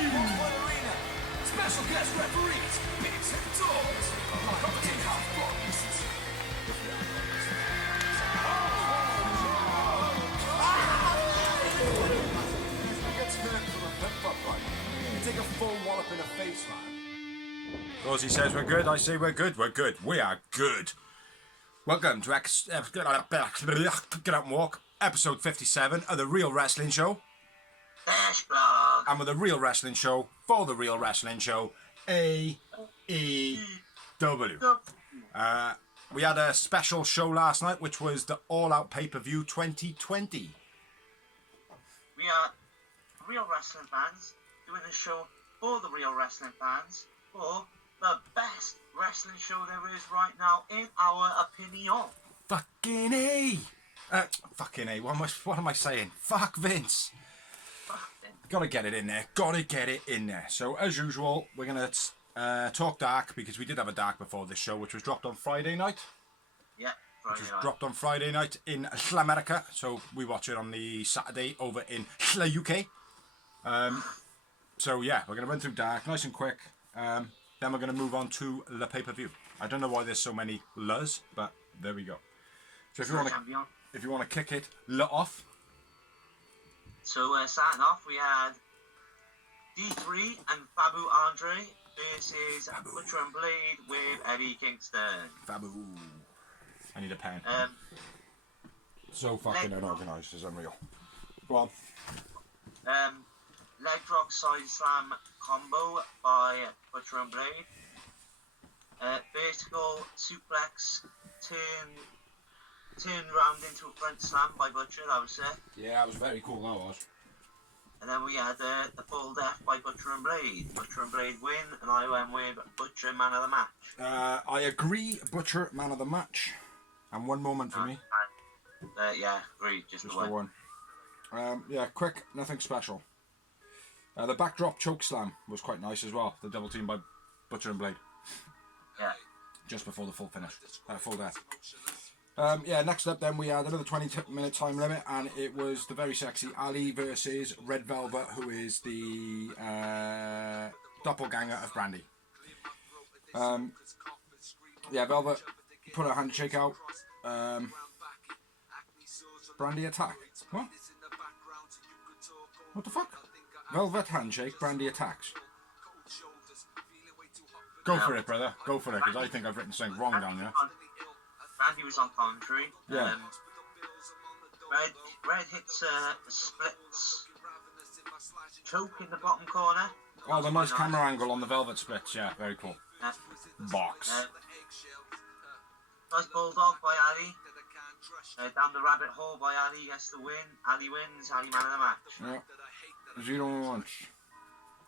One arena. Special guest referees. Bigs and dogs. Competent half boys. He gets hurt from a pep-up fight. You take a full wallop in the face, man. Rosie says we're good, I say we're good, we're good. We are good. Welcome to Get Out and Walk, episode 57 of The Real Wrestling Show. And with The Real Wrestling Show, for The Real Wrestling Show, AEW. We had a special show last night, which was the All Out PPV 2020. We are real wrestling fans doing a show for the real wrestling fans for the best wrestling show there is right now, in our opinion. Fucking A! Fucking A, what am I saying? Fuck Vince! Gotta get it in there, gotta get it in there. So, as usual, we're gonna talk dark, because we did have a dark before this show, which was dropped on Friday night. Yeah, Which was dropped on Friday night in America, so we watch it on the Saturday over in the UK. So yeah, we're going to run through dark, nice and quick. Then we're going to move on to the pay-per-view. I don't know why there's so many L's, but there we go. So if you want to kick it off. So starting off, we had D3 and Fabu Andre versus Butcher and Blade with Eddie Kingston. Fabu. I need a pen. So fucking unorganised, it's unreal. Go on. Leg drop side slam combo by Butcher and Blade. Vertical suplex turn round into a front slam by Butcher, that was it. Yeah, that was very cool, that was. And then we had the full death by Butcher and Blade. Butcher and Blade win, and I went with Butcher man of the match. I agree, Butcher man of the match. And one moment for me. Yeah, agree, just the one. Yeah, quick, nothing special. The backdrop choke slam was quite nice as well. The double team by Butcher and Blade. Yeah. Just before the full finish. Full death. Yeah, next up then we had another 20-minute time limit, and it was the very sexy Ali versus Red Velvet, who is the doppelganger of Brandy. Yeah, Velvet put her handshake out. Brandy attack. What? What the fuck? Velvet handshake, Brandy attacks. Go for it, brother. Go for it, because I think I've written something wrong down there. Brandy was on commentary. Yeah. Red hits splits. Choke in the bottom corner. Oh, the nice camera angle on the Velvet splits. Yeah, very cool. Box. Nice bulldog by Ali. Down the rabbit hole by Ali, gets the win. Ali wins, Ali man of the match. Yeah. 0-1.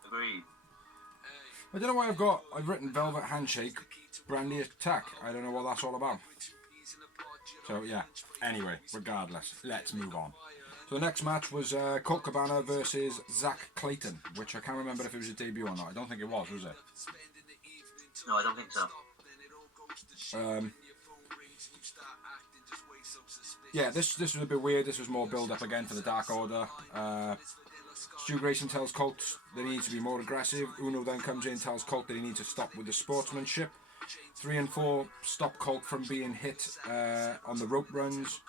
Agreed. I don't know why I've written Velvet handshake, Brandy attack. I don't know what that's all about. So yeah, anyway, regardless, let's move on. So the next match was Colt Cabana versus Zach Clayton, which I can't remember if it was a debut or not. I don't think it was it? No, I don't think so. Yeah, this was a bit weird. This was more build-up again for the Dark Order. Stu Grayson tells Colt that he needs to be more aggressive. Uno then comes in and tells Colt that he needs to stop with the sportsmanship. 3 and 4 stop Colt from being hit on the rope runs.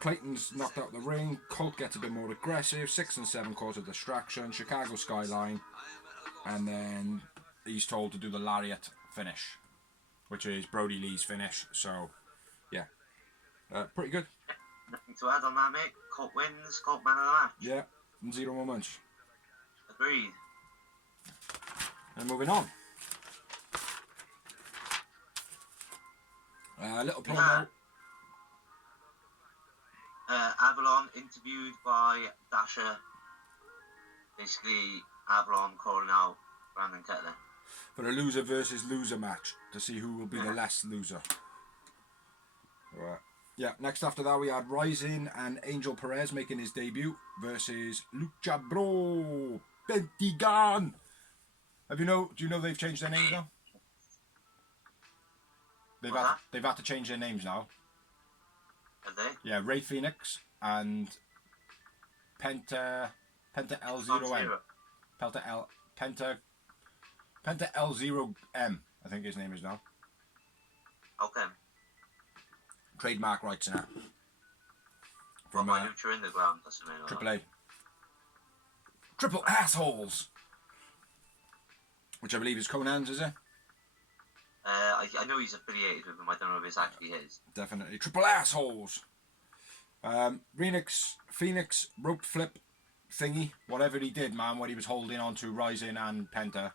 Clayton's knocked out the ring. Colt gets a bit more aggressive. 6 and 7 cause a distraction. Chicago Skyline. And then he's told to do the lariat finish, which is Brody Lee's finish. So, yeah. Pretty good. Nothing to add on that, mate. Colt wins. Colt man of the match. Yeah. 0 moments. Agreed. And moving on. Little promo. Avalon interviewed by Dasha. Basically, Avalon calling out Brandon Cutler. For a loser versus loser match to see who will be the less loser. Right. Yeah, next after that we had Rising and Angel Perez making his debut versus Lucha Bro Pentagon. Do you know they've changed their names now? They've had to change their names now. Have they? Yeah, Ray Phoenix and Penta L0N. Penta L0M, I think his name is now. Okay. Trademark rights and that. From my Lucha Underground, that's the name. Triple A. Triple Assholes! Which I believe is Conan's, is it? I know he's affiliated with him. I don't know if it's actually his. Definitely. Triple Assholes! Phoenix rope flip thingy, whatever he did, man, when he was holding on to Rising and Penta,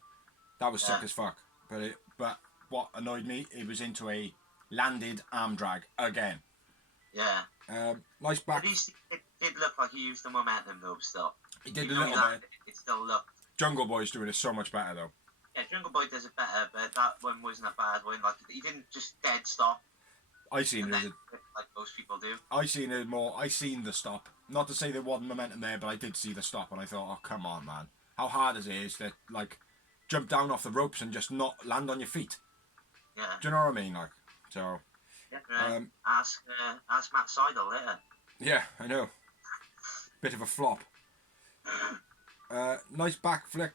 that was sick as fuck. But what annoyed me, it was into a landed arm drag again. Yeah. Nice back. At least it did look like he used the momentum though. Still, He did a little bit. It still looked. Jungle Boy's doing it so much better though. Yeah, Jungle Boy does it better, but that one wasn't a bad one. Like he didn't just dead stop. I seen it like most people do. I seen the stop. Not to say there wasn't momentum there, but I did see the stop, and I thought, oh come on, man, how hard is it to like jump down off the ropes and just not land on your feet? Yeah. Do you know what I mean? Like, so. Yeah, ask Matt Seidel later. Yeah, I know. Bit of a flop. Nice backflip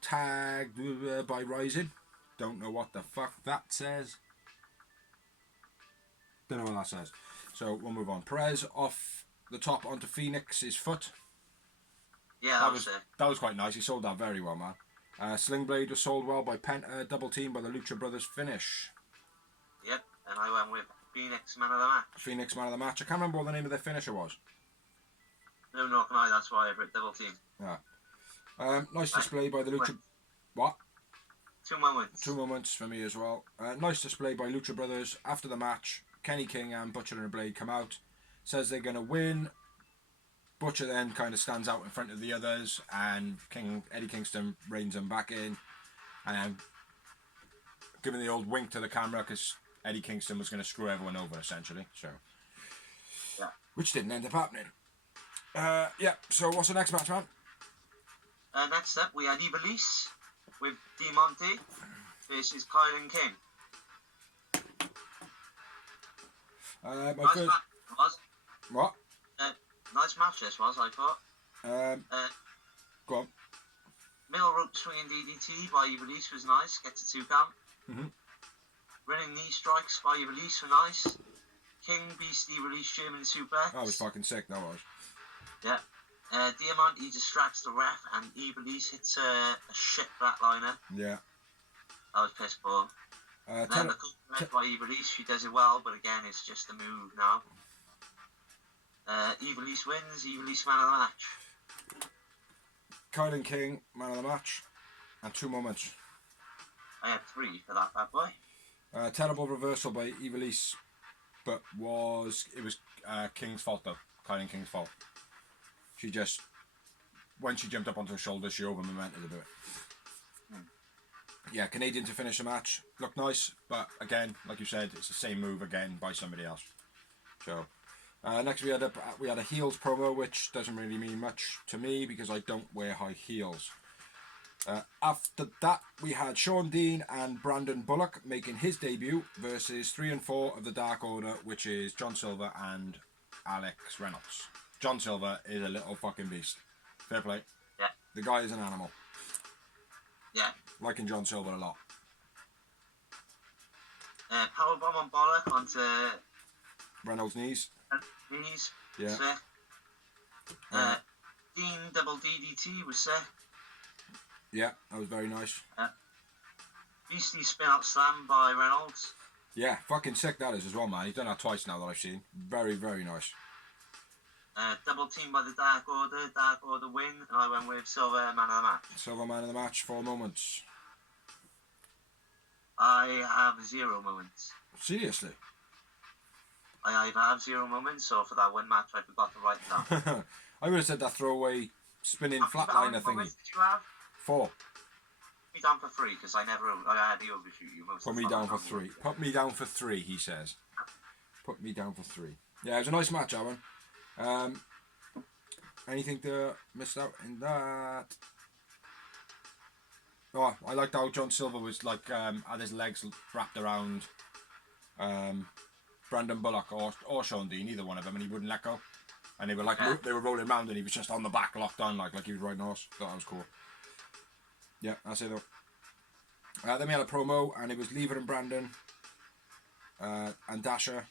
tagged by Rising. Don't know what the fuck that says. Don't know what that says. So we'll move on. Perez off the top onto Phoenix's foot. Yeah, that was quite nice. He sold that very well, man. Sling Blade was sold well by Penta. Double team by the Lucha Brothers finish. Yep, and I went with Phoenix man of the match. Phoenix man of the match. I can't remember what the name of their finisher was. No, nor can I. That's why I put double team. Yeah. Nice display by the Lucha. What? 2 moments. 2 moments for me as well. Nice display by Lucha Brothers. After the match, Kenny King and Butcher and Blade come out. Says they're going to win. Butcher then kind of stands out in front of the others, and Eddie Kingston reins him back in, and giving the old wink to the camera because Eddie Kingston was going to screw everyone over essentially. So, yeah, which didn't end up happening. Yeah. So what's the next match, man? Next up, we had Ivelisse with Diamante versus Kyle and King. My nice first... match was. What? Nice match this was, I thought. Go on. Middle rope swinging DDT by Ivelisse was nice. Gets a 2 count. Mm-hmm. Running knee strikes by Ivelisse were nice. King beast Ivelisse German suplex. That was fucking sick, that was. Yeah. Diamante distracts the ref and Ivelisse hits a shit flatliner. Yeah. That was piss poor. Then the cover by Ivelisse, she does it well, but again, it's just a move now. Ivelisse wins, Ivelisse man of the match. Kyle and King, man of the match. And 2 moments. I had 3 for that bad boy. Terrible reversal by Ivelisse, but it was King's fault though. Kyle and King's fault. She just, when she jumped up onto her shoulder, she over-momented a bit. Yeah, Canadian to finish the match. Looked nice, but again, like you said, it's the same move again by somebody else. So, next we had a heels promo, which doesn't really mean much to me because I don't wear high heels. After that, we had Sean Dean and Brandon Bullock making his debut versus 3 and 4 of the Dark Order, which is John Silver and Alex Reynolds. John Silver is a little fucking beast. Fair play. Yeah. The guy is an animal. Yeah. Liking John Silver a lot. Powerbomb on Bollock onto Reynolds' knees. Knees. Yeah. Sick. Dean double DDT was sick. Yeah, that was very nice. Beastly spin out slam by Reynolds. Yeah, fucking sick that is as well, man. He's done that twice now that I've seen. Very, very nice. Double team by the Dark Order win, and I went with Silver man of the match. Silver man of the match, 4 moments. I have 0 moments. Seriously? I either have 0 moments, or for that one match I forgot to write it down. I would have said that throwaway spinning flatliner thingy. Moments did you have? 4. Put me down for 3, because I had the overshoot you most. Put me down for 3. Put me down for 3, he says. Put me down for 3. Yeah, it was a nice match, Aaron. Anything to miss out in that? Oh, I liked how John Silver was like had his legs wrapped around Brandon Bullock or Sean Dean, either one of them, and he wouldn't let go. And they were like, they were rolling around and he was just on the back, locked on, like he was riding a horse. Thought that was cool. Yeah, that's it though. Then we had a promo, and it was Lever and Brandon, and Dasher,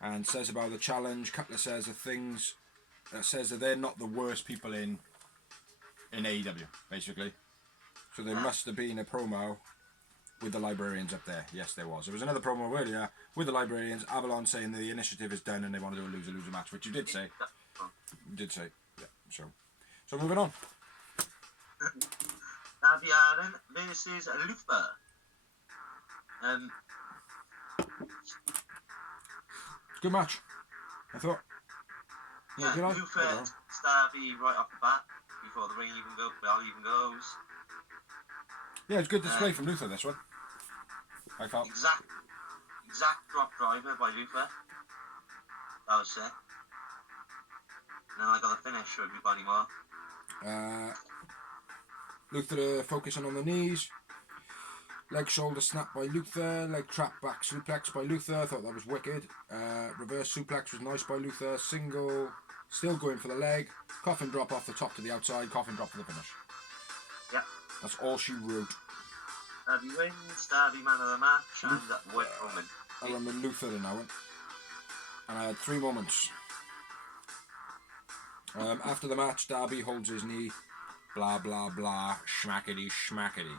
and says about the challenge. Cutler says the things, says that they're not the worst people in AEW, basically. So there must have been a promo with the librarians up there. Yes, there was. There was another promo earlier with the librarians. Avalon saying the initiative is done and they want to do a loser-loser match, which you did say. You did say. Yeah. So moving on. Darby Allin versus Luther. Good match, I thought. Yeah, Luther Darby right off the bat before the bell even goes. Yeah, it's good display from Luther, this one. I felt. Exact drop driver by Luther. That was sick. And then I got the finish with everybody more. Luther focusing on the knees. Leg shoulder snap by Luther. Leg trap back suplex by Luther. I thought that was wicked. Reverse suplex was nice by Luther. Single. Still going for the leg. Coffin drop off the top to the outside. Coffin drop for the finish. Yeah. That's all she wrote. Darby wins. Darby man of the match. And that went woman. I remember Luther in that one. And I had 3 moments. After the match, Darby holds his knee. Blah, blah, blah. Schmackety, schmackety.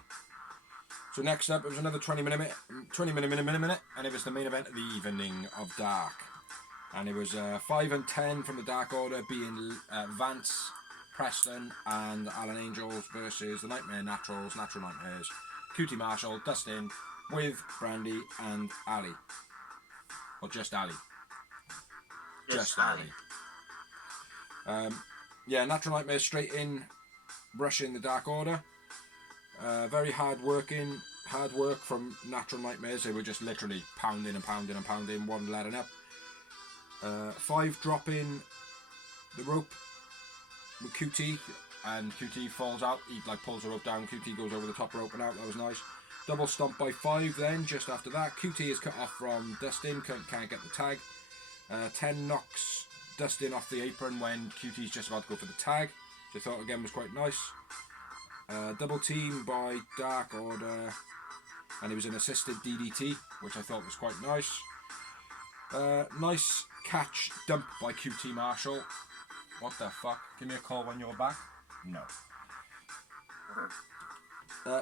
So next up, it was another 20 minute, and it was the main event of the evening of Dark. And it was 5 and 10 from the Dark Order, being Vance, Preston, and Alan Angels versus the Nightmare Naturals, Natural Nightmares, QT Marshall, Dustin, with Brandy and Ali. Or just Ali. Just Ali. Yeah, Natural Nightmares straight in, rushing the Dark Order. Very hard work from Natural Nightmares. They were just literally pounding and pounding and pounding, one letting up. 5 dropping the rope with QT, and QT falls out. He pulls the rope down. QT goes over the top rope and out. That was nice. Double stomp by 5 then, just after that. QT is cut off from Dustin, can't get the tag. 10 knocks Dustin off the apron when QT's just about to go for the tag, which I thought again was quite nice. Double team by Dark Order, and it was an assisted DDT, which I thought was quite nice. Nice catch dump by QT Marshall. What the fuck? Give me a call when you're back. No.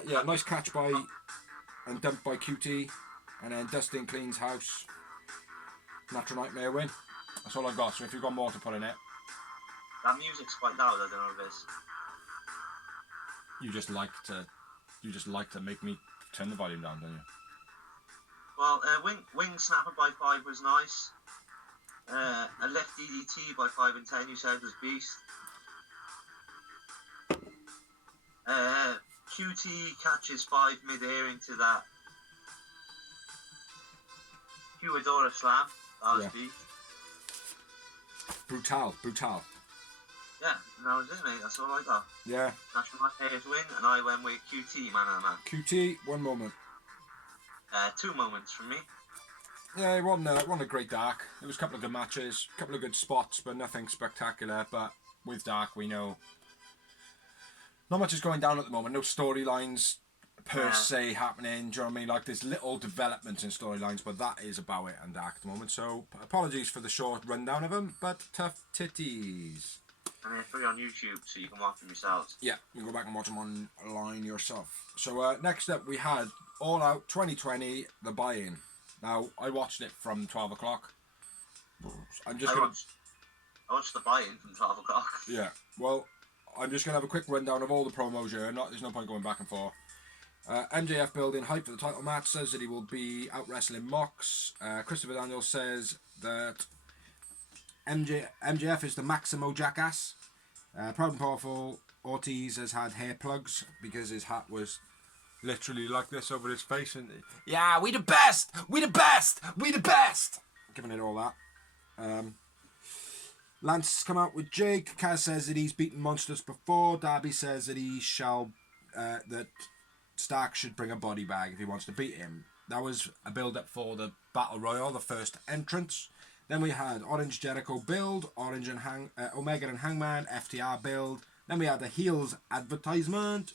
Yeah, nice catch by and dump by QT, and then Dustin cleans house. Natural Nightmare win. That's all I got. So if you've got more to put in it, that music's quite loud. I don't know if it's. You just like to make me turn the volume down, don't you? Well, wing snapper by 5 was nice. A left DDT by 5 and 10 you said was beast. QT catches 5 mid-air into that Huadora slam. That was beast. Brutal. Yeah, and that was it, mate. That's all I got. Yeah. National Players win, and I went with QT, man of the match. QT, 1 moment. 2 moments from me. Yeah, it wasn't a great Dark. It was a couple of good matches, a couple of good spots, but nothing spectacular. But with Dark, we know not much is going down at the moment. No storylines per se happening. Do you know what I mean? Like, there's little developments in storylines, but that is about it in Dark at the moment. So apologies for the short rundown of them, but tough titties. And they're free on YouTube, so you can watch them yourselves. Yeah, you can go back and watch them online yourself. So next up, we had All Out 2020, the buy-in. Now, I watched it from 12 o'clock. I watched the buy-in from 12 o'clock. Yeah, well, I'm just going to have a quick rundown of all the promos here. There's no point going back and forth. MJF building hype for the title match, says that he will be out wrestling Mox. Christopher Daniels says that MJF is the Maximo Jackass. Proud and Powerful Ortiz has had hair plugs because his hat was literally like this over his face, and yeah, we the best, giving it all that. Lance come out with Jake. Kaz says that he's beaten monsters before. Darby says that that Stark should bring a body bag if he wants to beat him. That was a build up for the Battle Royal, the first entrance. Then we had Orange Jericho build, Omega and Hangman, FTR build. Then we had the Heels advertisement.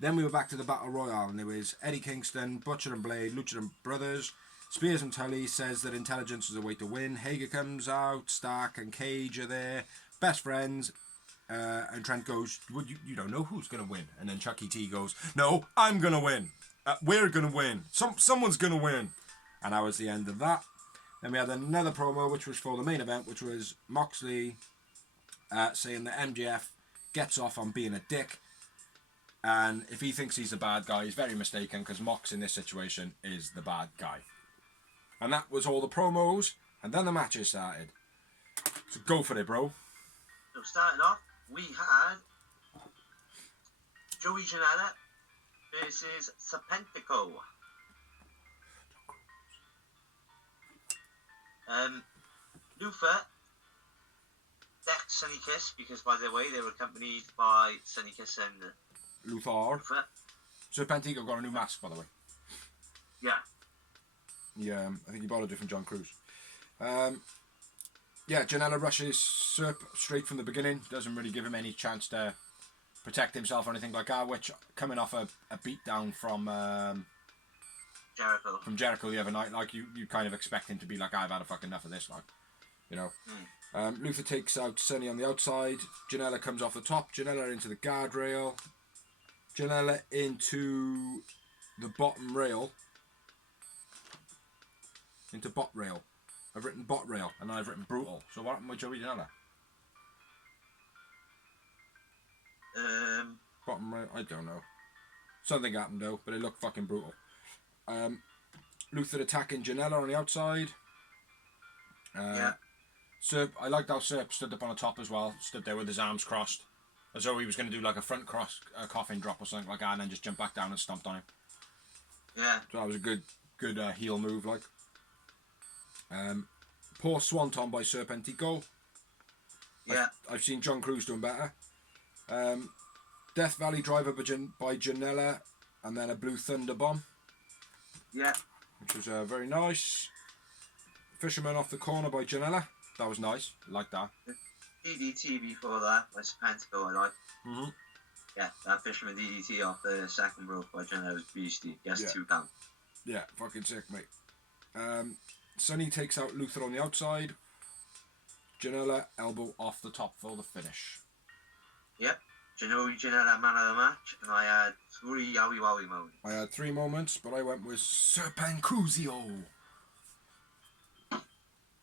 Then we were back to the Battle Royale, and there was Eddie Kingston, Butcher and Blade, Lucha and Brothers. Spears and Tully says that intelligence is a way to win. Hager comes out, Stark and Cage are there. Best friends. And Trent goes, well, you don't know who's going to win. And then Chucky T goes, no, I'm going to win. We're going to win. Someone's going to win. And that was the end of that. Then we had another promo, which was for the main event, which was Moxley saying that MJF gets off on being a dick. And if he thinks he's the bad guy, he's very mistaken, because Mox in this situation is the bad guy. And that was all the promos. And then the matches started. So go for it, bro. So starting off, we had Joey Janela versus Serpentico. Luther decked Sunny Kiss because, by the way, they were accompanied by Sunny Kiss and Luther. Luther. Serpentico got a new mask, by the way. Yeah. Yeah, I think he borrowed it from John Cruz. Yeah, Janela rushes Serp straight from the beginning. Doesn't really give him any chance to protect himself or anything like that, which, coming off a beatdown from Jericho the other night, like, you kind of expect him to be like, I've had a fucking enough of this, like, you know. Luther takes out Sonny on the outside. Janela comes off the top. Janela into the guardrail. Janela into the bottom rail. Into bot rail. I've written bot rail and I've written brutal. So what happened with Joey Janela? Bottom rail? I don't know. Something happened though, but it looked fucking brutal. Luther attacking Janela on the outside. Yeah. Serp, I liked how Serp stood up on the top as well. Stood there with his arms crossed. As though he was going to do like a front cross, coffin drop or something like that, and then just jump back down and stomped on him. Yeah. So that was a good heel move, like. Poor Swanton by Serpentico. Yeah. I've seen John Cruz doing better. Death Valley Driver by Janela, and then a Blue Thunder Bomb. Yeah. Which was very nice. Fisherman off the corner by Janela. That was nice. Like that. DDT before that by Serpentico, I like. Mm-hmm. Yeah, that Fisherman DDT off the second rope by Janela was beastie. Yes, Yeah. 2 count. Yeah, fucking sick, mate. Sonny takes out Luther on the outside. Janela elbow off the top for the finish. Yep. Janela man of the match, and I had 3 Yowie Wowie moments. I had 3 moments, but I went with Serpencuzio.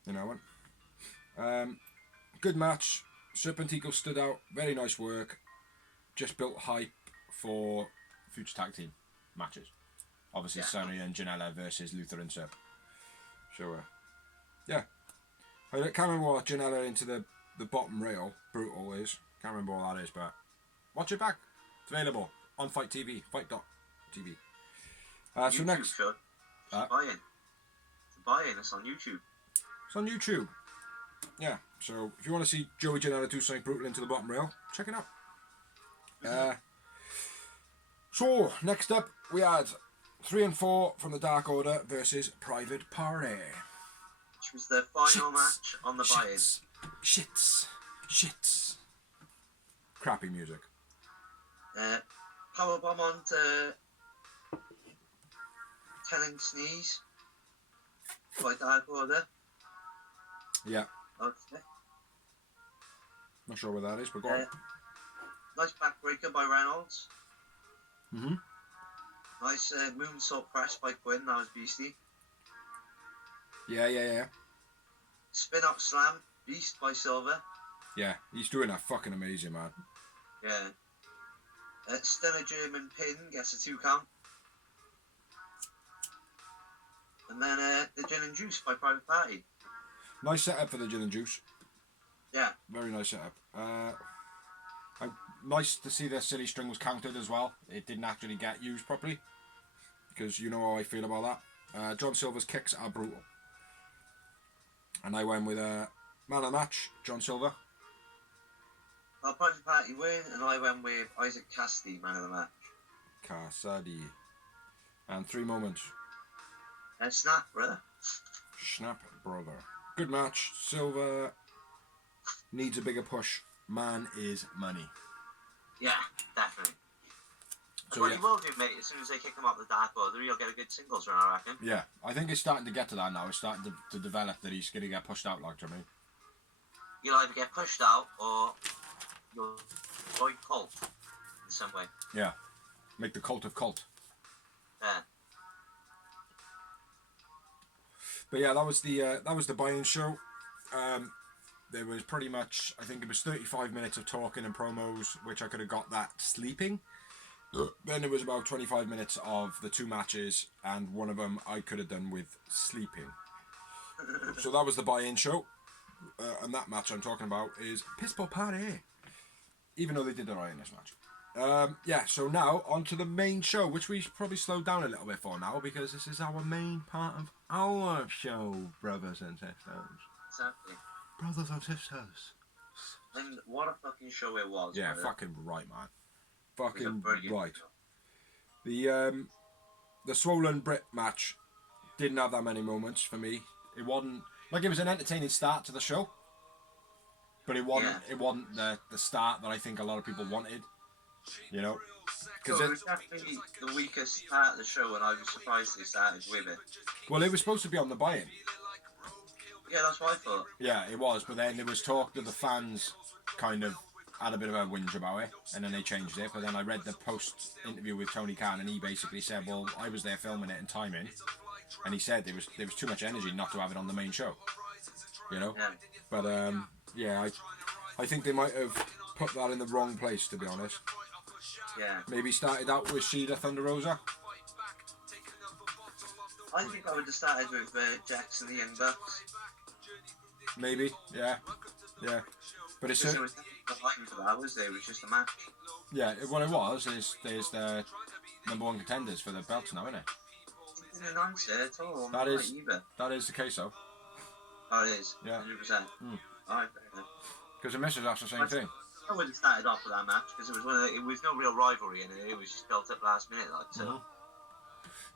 You know what? Good match. Serpentico stood out. Very nice work. Just built hype for future tag team matches. Obviously, Yeah. Sonny and Janela versus Luther and Serp. So, yeah. I can't remember what Janela into the bottom rail brutal is. Can't remember what that is, but watch it back. It's available on Fight TV, fight.tv. So YouTube next, should. Just buy it. It's a buy-in. It's on YouTube. it's on YouTube. Yeah, so if you want to see Joey Janela do something brutal into the bottom rail, check it out. So, next up, we had 3 and 4 from the Dark Order versus Private Party. Which was the final match on the buy-in. Shits. Crappy music. Powerbomb onto Telling Sneeze by Dark Order. Yeah, Okay. not sure where that is, but go on. Nice backbreaker by Reynolds. Mm-hmm. Nice moonsault press by Quinn. That was beastie. Yeah. Spin up slam, beast by Silver. Yeah, he's doing that fucking amazing, man. Yeah. Stunner German pin gets a 2 count. And then the Gin and Juice by Private Party. Nice setup for the Gin and Juice. Yeah. Very nice setup. Nice to see the silly string was counted as well. It didn't actually get used properly. Because you know how I feel about that. John Silver's kicks are brutal. And I went with man of the match, John Silver. Well, Private Party win, and I went with Isaac Cassidy, man of the match. Cassidy. And 3 moments. Snap, brother. Snap, brother. Good match. Silver needs a bigger push. Man is money. Yeah, definitely. That's So, what yeah. he will do, mate. As soon as they kick him off the Dark Order, he'll get a good singles run, I reckon. Yeah, I think it's starting to get to that now. It's starting to develop that he's going to get pushed out, like, do you know what I mean? You'll either get pushed out or you'll avoid Colt in some way. Yeah. Make the cult of cult. Yeah. But yeah, that was the buy-in show. There was pretty much, I think it was 35 minutes of talking and promos, which I could have got that sleeping. Then it was about 25 minutes of the two matches, and one of them I could have done with sleeping. So that was the buy-in show. And that match I'm talking about is Piss Poor Party. Even though they did alright in this match. Yeah, so now on to the main show, which we should probably slow down a little bit for now, because this is our main part of our show, brothers and sisters. Exactly. Brothers and sisters. And what a fucking show it was. Yeah, brother. fucking right, man. It was a Fucking brilliant right. show. The Swollen Brit match didn't have that many moments for me. It wasn't like, it was an entertaining start to the show, but it wasn't. Yeah. It wasn't the start that I think a lot of people wanted. You know, So it was definitely the weakest part of the show, and I was surprised they started with it. well, it was supposed to be on the buy-in. Yeah, that's what I thought. Yeah, it was, but then there was talk that the fans kind of had a bit of a whinge about it, and then they changed it. But then I read the post interview with Tony Khan, and he basically said, "Well, I was there filming it and timing, and he said there was too much energy not to have it on the main show." You know, Yeah. but yeah, I think they might have put that in the wrong place, to be honest. Yeah. Maybe started out with Sheila Thunder Rosa. I think I would have started with Jackson the Young Bucks. Maybe, yeah. But it's Because there was nothing line for that, was there? It was just a match. yeah. What it was is there's the number one contenders for the belts now, isn't it? He didn't announce it at all. That is- Either. That is the case, though. Oh, it is. Yeah. 100%. Alright, fair enough. Because the missus asked the same thing. I would have started off with that match because it was it was no real rivalry in it. It was just built up last minute, like so. Mhm.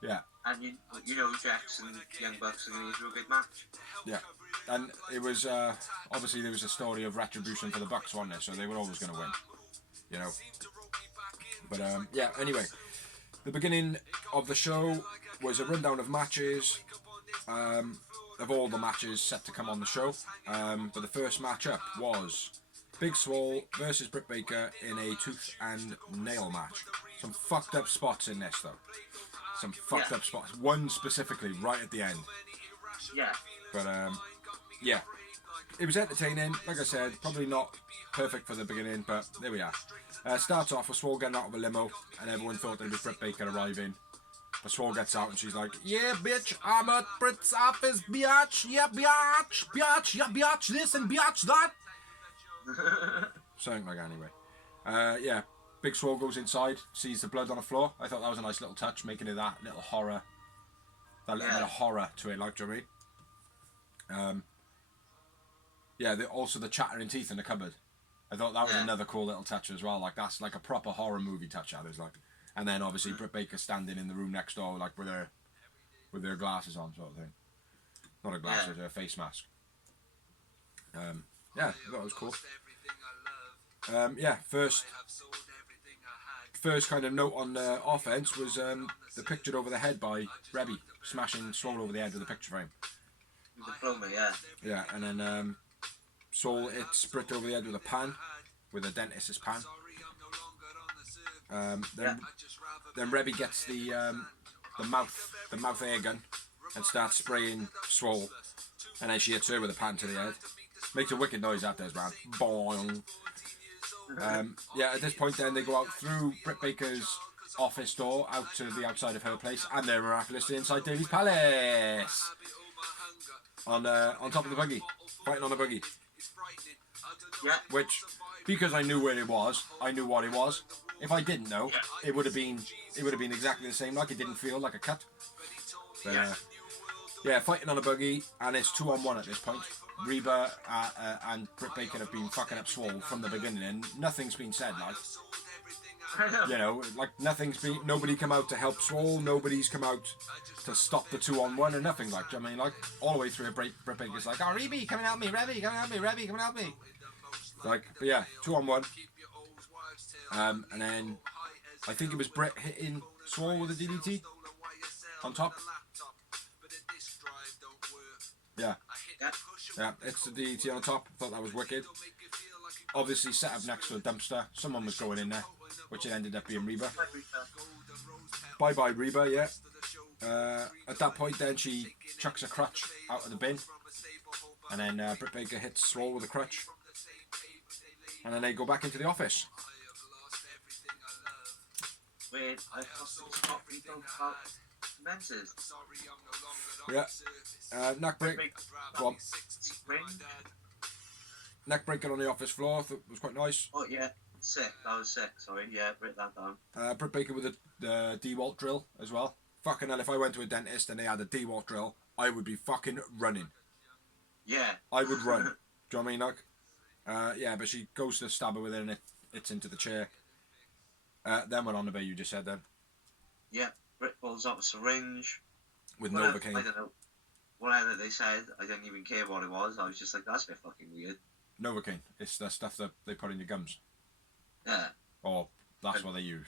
Yeah, And you know, Jackson Young Bucks are going to do a good match. yeah. And it was obviously there was a story of retribution for the Bucks, wasn't there? So they were always going to win, you know. But yeah. Anyway, the beginning of the show was a rundown of matches. Of all the matches set to come on the show. But the first matchup was Big Swole versus Britt Baker in a tooth and nail match. Some fucked up spots in this, though. Some fucked up spots. One specifically right at the end. Yeah. But yeah, it was entertaining. Like I said, probably not perfect for the beginning, but there we are. Starts off with Swole getting out of a limo, and everyone thought that it was Britt Baker arriving. But Swole gets out and she's like, "Yeah, bitch, I'm at Britt's office, biatch. Yeah, biatch, biatch, yeah, biatch this and biatch that." Something like that, anyway. Yeah, Big Swole goes inside, sees the blood on the floor. I thought that was a nice little touch, making it that little horror, that little bit of horror to it, like, do you know what I mean? Yeah, also the chattering teeth in the cupboard. I thought that was another cool little touch as well. Like, that's like a proper horror movie touch, that is, like. And then obviously Britt Baker standing in the room next door, like with her glasses on, sort of thing. Not her glasses, her face mask. Yeah, I thought it was cool. Yeah, first kind of note on the offense was the pictured over the head by Rebby, smashing Swole over the head with a picture frame. The diploma, yeah. Yeah, and then Swole hits Britt over the head with a pan, with a dentist's pan. Then Rebby gets the mouth air gun and starts spraying Swole, and then she hits her with a pan to the head. Makes a wicked noise, that does, man. Boing. Yeah, at this point then they go out through Britt Baker's office door out to the outside of her place, and they're miraculously inside Daly's Palace on top of the buggy, fighting on the buggy. Yeah. Which, because I knew where it was, I knew what it was. If I didn't know, it would have been exactly the same. Like, it didn't feel like a cut. But, yeah, fighting on a buggy, and it's 2-on-1 at this point. Reba and Britt Baker have been fucking up Swole from the beginning, and nothing's been said, like. You know, like nobody come out to help Swole, nobody's come out to stop the 2-on-1 or nothing, like. I mean, like, all the way through, Britt Baker's like, oh, Reby, come and help me, Reby, come and help me, Reby, come and help me. Like, but yeah, 2-on-1. And then, I think it was Britt hitting Swole with a DDT on top. Yeah. Yeah, it's the DDT on top. Thought that was wicked. Obviously set up next to a dumpster. Someone was going in there, which it ended up being Reba. Bye Reba, yeah. At that point then she chucks a crutch out of the bin. And then Britt Baker hits Swole with a crutch. And then they go back into the office. Weird, I fucking stop people about menses. Yeah. Neck break. Go on. Neck breaking on the office floor. It was quite nice. Oh yeah, sick. That was sick. Sorry, yeah, break that down. Britt Baker with the DeWalt drill as well. Fucking hell, if I went to a dentist and they had a DeWalt drill, I would be fucking running. Yeah. I would run. Do you know what I mean, like? Yeah, but she goes to stab her with it and it's into the chair. Then went on the bit you just said then. Yeah, Britt pulls out a syringe. With Novocaine. I don't know. Whatever they said, I didn't even care what it was. I was just like, that's a bit fucking weird. Novocaine. It's the stuff that they put in your gums. Yeah. Or that's what they use.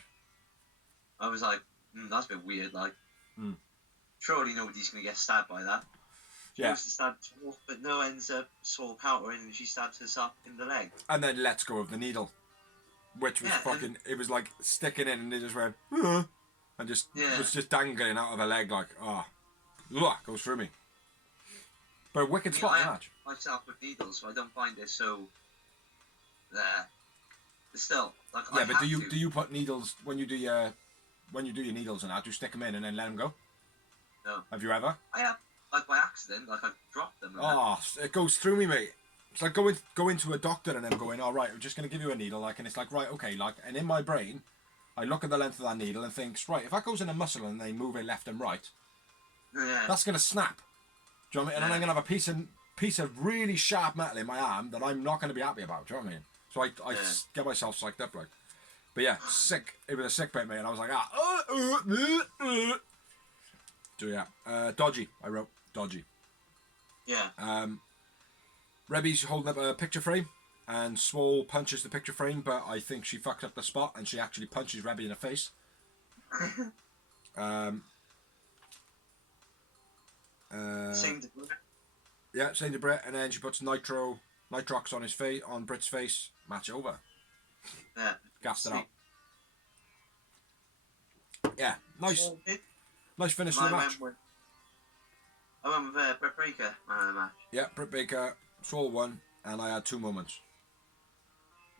I was like, that's a bit weird, like. Surely nobody's going to get stabbed by that. She goes to stab Swole, but no, ends up Swole countering and she stabs herself in the leg. And then lets go of the needle. Which was fucking, it was like sticking in and they just went, and just, was just dangling out of her leg like, goes through me. But a wicked spot match. I myself with needles, so I don't find it so, but still, like, yeah, but do you put needles, when you do your needles and that, do you stick them in and then let them go? No. Have you ever? I have, like by accident, like I've dropped them. It goes through me, mate. It's like going to a doctor and them going, all right, I'm just going to give you a needle, like, and it's like, right, okay, like, and in my brain, I look at the length of that needle and think, right, if that goes in a muscle and they move it left and right, that's going to snap. Do you know what I mean? And then I'm going to have a piece of really sharp metal in my arm that I'm not going to be happy about. Do you know what I mean? So I get myself psyched up, like. But yeah, sick. It was a sick bit, mate, and I was like, So yeah, dodgy. I wrote dodgy. Yeah. Rebby's holding up a picture frame, and Swole punches the picture frame, but I think she fucked up the spot, and she actually punches Rebby in the face. Same to Britt. Yeah, same to Britt, and then she puts nitrox on his face, on Britt's face. Match over. Yeah. Gassed it out. Yeah, nice. Nice finish to the match. I went with Britt Baker, man of the match. Yeah, Britt Baker, Swole won, and I had 2 moments.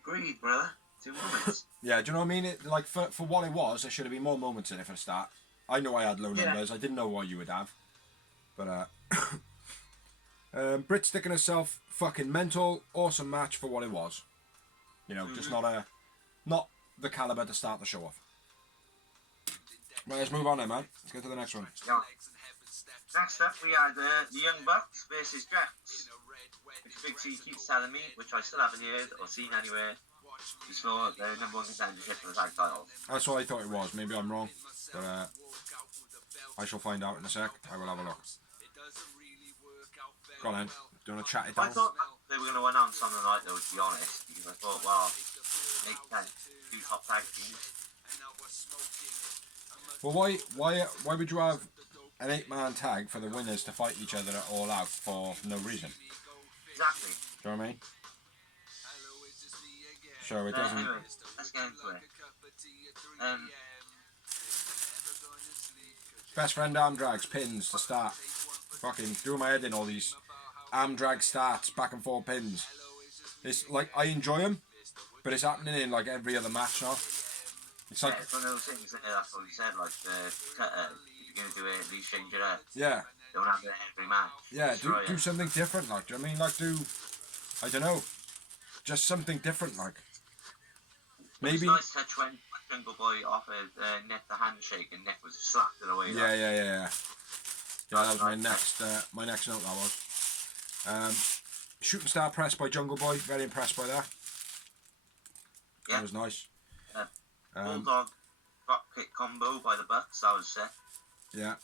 Agreed, brother. 2 moments. Yeah, do you know what I mean? It, like, for what it was, there should have been more moments in it for the start. I know I had low numbers. I didn't know what you would have. But, Britt sticking herself, fucking mental, awesome match for what it was. You know, just not the calibre to start the show off. Right, let's move on then, man. Let's get to the next one. Yeah. Next up, we had the Young Bucks versus Jax, which Big T keeps telling me, which I still haven't heard or seen anywhere, is for the #1 contendership for the tag title. That's what I thought it was. Maybe I'm wrong, but I shall find out in a sec. I will have a look. Go on then. Do you want to chat it down? I thought they were going to announce something like that, to be honest, because I thought, well, make that 2 top tag teams. Well, why would you have an 8-man tag for the winners to fight each other at All Out for no reason? Exactly. Do you know what I mean? So it doesn't. Anyway, let's get into it. Best friend arm drags, pins to start. Fucking doing my head in all these arm drag starts, back and forth pins. It's like, I enjoy them, but it's happening in like every other match now. It's like, it's one of those things, isn't it? That's what he said, like, if you're going to do it, at least change it up. yeah. Don't have it every match. Yeah, do something different, like, do you know what I mean? Like, I don't know, just something different, like. Maybe. It was a nice touch when Jungle Boy offered Nick the handshake and Nick was slapped it away. Yeah, yeah, that was my next note, that was. Shooting star press by Jungle Boy. Very impressed by that. Yeah. That was nice. Bulldog drop kick combo by the Bucks. That was sick. Yeah.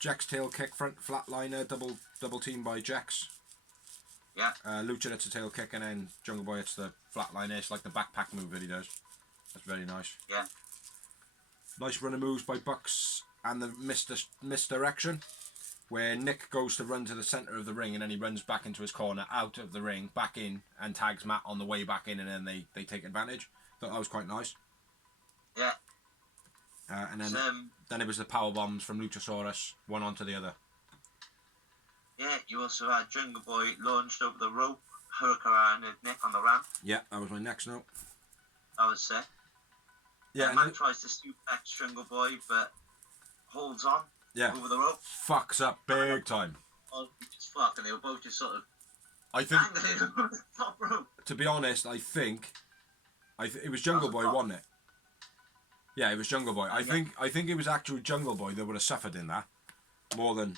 Jack's tail kick, front flatliner, double team by Jax. Yeah. Lucha hits a tail kick, and then Jungle Boy hits the flatliner. It's like the backpack move that he does. That's very nice. Yeah. Nice runner moves by Bucks and the misdirection, where Nick goes to run to the centre of the ring, and then he runs back into his corner, out of the ring, back in, and tags Matt on the way back in, and then they take advantage. Thought that was quite nice. Yeah. And then it was the power bombs from Luchasaurus, one onto the other. Yeah, you also had Jungle Boy launched over the rope, Hurricane and Nick on the ramp. Yeah, that was my next note. That was sick. Yeah, Matt tries to suplex Jungle Boy, but holds on over the rope. Fucks up big time. Oh, just fuck, and they were both just sort of I think, dangling on the top rope. to be honest, I think it was Jungle Boy, wasn't it? Yeah, it was Jungle Boy. I think it was actually Jungle Boy that would have suffered in that more than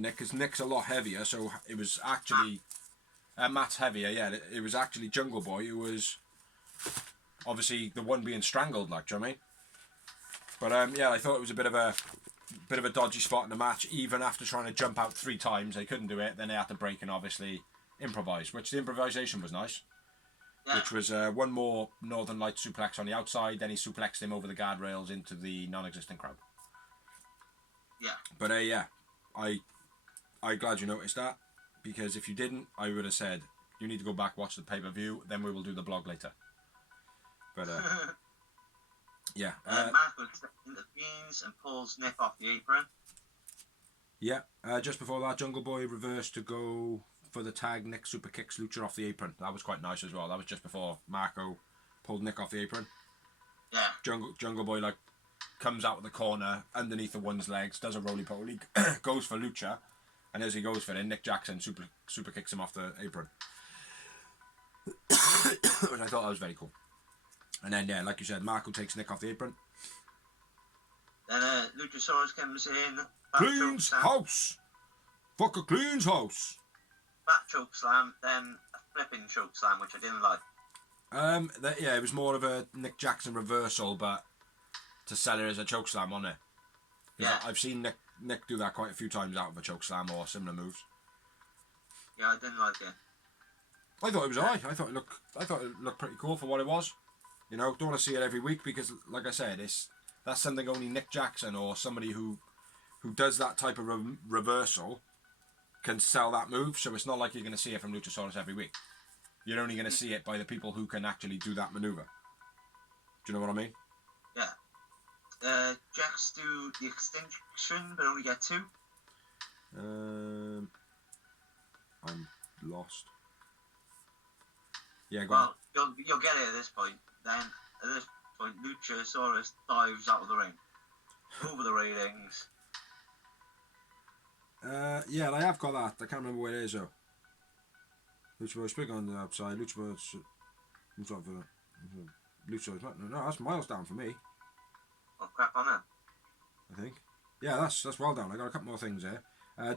Nick, because Nick's a lot heavier. So it was actually Matt's heavier. Yeah, it was actually Jungle Boy who was obviously the one being strangled. Like, do you know what I mean? But yeah, I thought it was a bit of a dodgy spot in the match. Even after trying to jump out 3 times, they couldn't do it. Then they had to break and obviously improvise, which the improvisation was nice. Yeah. Which was one more Northern Light suplex on the outside, then he suplexed him over the guardrails into the non-existent crowd. Yeah. But yeah, I'm glad you noticed that, because if you didn't, I would have said, you need to go back, watch the pay-per-view, then we will do the blog later. But yeah. Matt intervenes and pulls Nick off the apron. Yeah, just before that, Jungle Boy reversed to go for the tag. Nick super kicks Lucha off the apron. That was quite nice as well. That was just before Marco pulled Nick off the apron. Yeah. Jungle Boy like comes out of the corner underneath the one's legs, does a roly-poly, goes for Lucha, and as he goes for it, Nick Jackson super kicks him off the apron. Which I thought that was very cool. And then yeah, like you said, Marco takes Nick off the apron. Then Luchasaurus comes in. Cleans house! Fuck a cleans house! Back choke slam, then a flipping choke slam, which I didn't like. Yeah, it was more of a Nick Jackson reversal, but to sell it as a choke slam, wasn't it? Yeah. I've seen Nick do that quite a few times out of a choke slam or similar moves. Yeah, I didn't like it. I thought it was alright. I thought it looked pretty cool for what it was. You know, don't want to see it every week because, like I said, that's something only Nick Jackson or somebody who does that type of reversal can sell that move. So it's not like you're going to see it from Luchasaurus every week. You're only going to see it by the people who can actually do that maneuver. Do you know what I mean? Yeah. Jax do the extinction, but only get 2. I'm lost. Yeah, go well, on. You'll get it at this point. Then, at this point, Luchasaurus dives out of the ring. Over the railings. Yeah, I have got that. I can't remember where it is, though. Luchasaurus big on the outside. Luchasaurus... No, that's miles down for me. Oh, crap on it. I think. Yeah, that's well done. I got a couple more things there.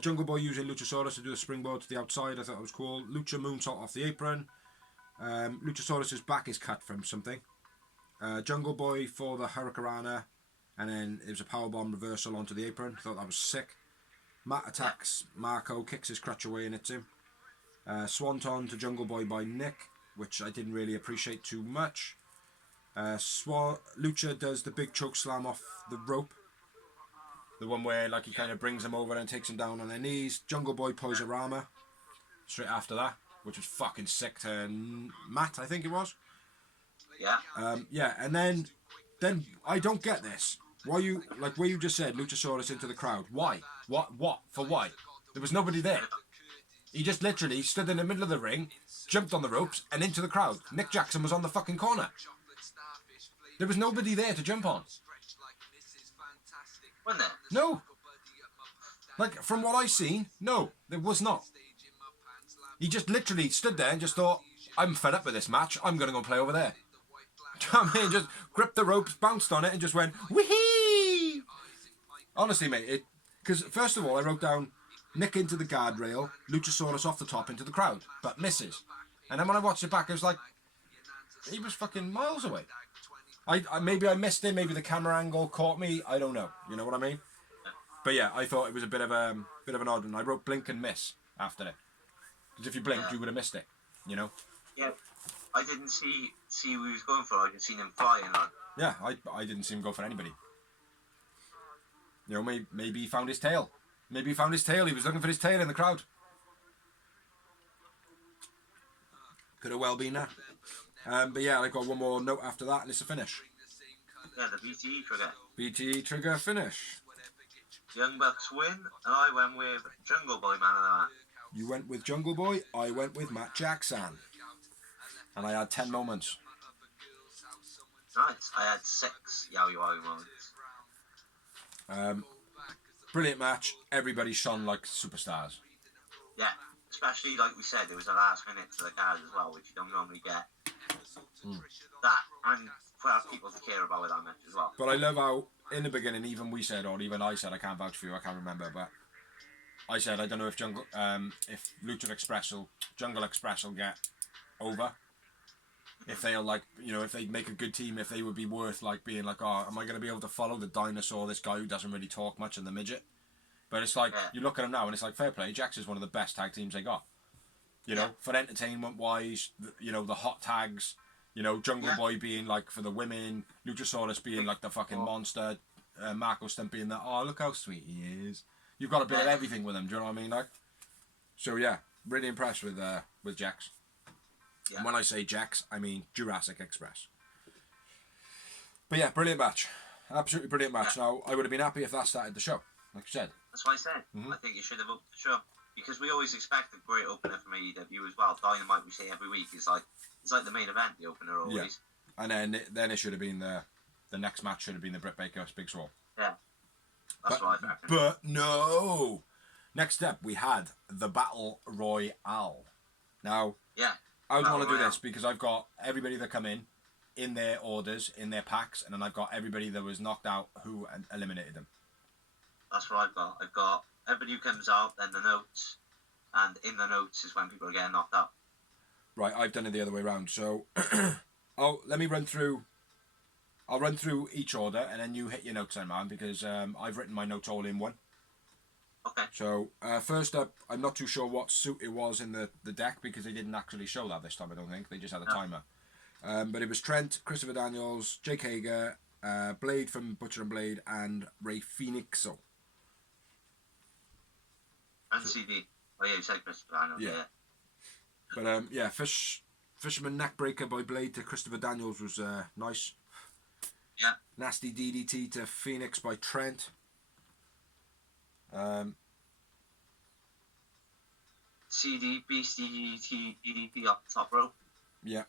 Jungle Boy using Luchasaurus to do the springboard to the outside. I thought it was cool. Lucha moonsault off the apron. Luchasaurus's back is cut from something. Jungle Boy for the Hurricanrana, and then it was a powerbomb reversal onto the apron. I thought that was sick. Matt attacks Marco, kicks his crutch away and hits him. Swanton to Jungle Boy by Nick, which I didn't really appreciate too much. Lucha does the big choke slam off the rope. The one where like he kind of brings him over and takes him down on their knees. Jungle Boy Poisarama straight after that, which was fucking sick to Matt, I think it was. Yeah. Yeah, and then I don't get this. Why you like where you just said Luchasaurus into the crowd? Why? What? For why? There was nobody there. He just literally stood in the middle of the ring, jumped on the ropes, and into the crowd. Nick Jackson was on the fucking corner. There was nobody there to jump on. Wasn't there? No. Like, from what I seen, no, there was not. He just literally stood there and just thought, I'm fed up with this match, I'm going to go play over there. Do you know what I mean? Just gripped the ropes, bounced on it, and just went, wee. Honestly, mate, because first of all, I wrote down, Nick into the guardrail, Luchasaurus off the top into the crowd, but misses. And then when I watched it back, I was like, he was fucking miles away. Maybe I missed it, maybe the camera angle caught me, I don't know. You know what I mean? But yeah, I thought it was a bit of an odd one. I wrote blink and miss after it. Because if you blinked, you would have missed it, you know? Yeah. I didn't see who he was going for. I could see him flying on. Yeah, I didn't see him go for anybody. You know, maybe he found his tail. Maybe he found his tail. He was looking for his tail in the crowd. Could have well been that. But yeah, I got one more note after that, and it's a finish. Yeah, the BTE trigger. BTE trigger finish. Young Bucks win, and I went with Jungle Boy Man of the match. You went with Jungle Boy, I went with Matt Jackson. And I had 10 moments. Nice. I had 6 Yowie Wowie moments. Brilliant match. Everybody shone like superstars. Yeah, especially like we said, it was the last minute to the card as well, which you don't normally get. That, and for our people to care about with that match as well. But I love how, in the beginning, even we said, or even I said, I can't vouch for you, I can't remember, but I said, I don't know if if Lucha Express Jungle Express will get over. If they'll, like, you know, if they make a good team, if they would be worth, like, being like, oh, am I going to be able to follow the dinosaur, this guy who doesn't really talk much, and the midget? But it's like, you look at him now, and it's like, fair play, Jax is one of the best tag teams they got. You know, for entertainment-wise, you know, the hot tags, you know, Jungle Boy being, like, for the women, Luchasaurus being, like, the fucking monster, Marco Stunt being the, oh, look how sweet he is. You've got a bit of everything with him, do you know what I mean? Like, so, yeah, really impressed with Jax. Yeah. And when I say Jax, I mean Jurassic Express. But yeah, brilliant match. Absolutely brilliant match. Yeah. Now, I would have been happy if that started the show, like you said. That's what I said. I think you should have opened the show. Because we always expect a great opener from AEW as well. Dynamite, we say every week, is like the main event, the opener always. Yeah. And then it should have been the next match should have been the Britt Baker Big Swole. Yeah. That's what I reckon. But no! Next up, we had the Battle Royale. Now, I would want to do this because I've got everybody that come in their orders, in their packs, and then I've got everybody that was knocked out who eliminated them. That's what I've got. I've got everybody who comes out, then the notes, and in the notes is when people are getting knocked out. Right, I've done it the other way around. So, let me run through. I'll run through each order, and then you hit your notes on, man, because I've written my notes all in one. Okay. So, first up, I'm not too sure what suit it was in the deck because they didn't actually show that this time, I don't think. They just had a timer. But it was Trent, Christopher Daniels, Jake Hager, Blade from Butcher and Blade, and Ray Phoenixo. And CD. Oh, yeah, you said Christopher Daniels. Yeah. But, Fisherman Neckbreaker by Blade to Christopher Daniels was nice. Yeah. Nasty DDT to Phoenix by Trent. CD, Beast, DDT, DDP up the top rope. Yeah.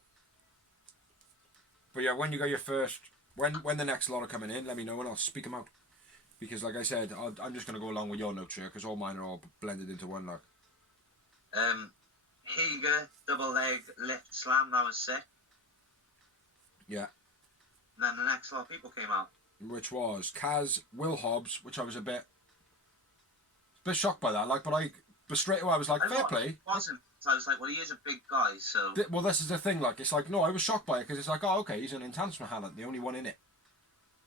But yeah, when you got your first, when the next lot are coming in, let me know and I'll speak them out. Because like I said, I'm just going to go along with your notes here because all mine are all blended into one like. Hager, double leg, lift slam, that was sick. Yeah. And then the next lot of people came out. Which was Kaz, Will Hobbs, which I was a bit shocked by that, like, but straight away I was like, fair play. Wasn't. So I was like, well, he is a big guy, so. Well, this is the thing, like, it's like, no, I was shocked by it because it's like, oh, okay, he's an enhancement talent, the only one in it.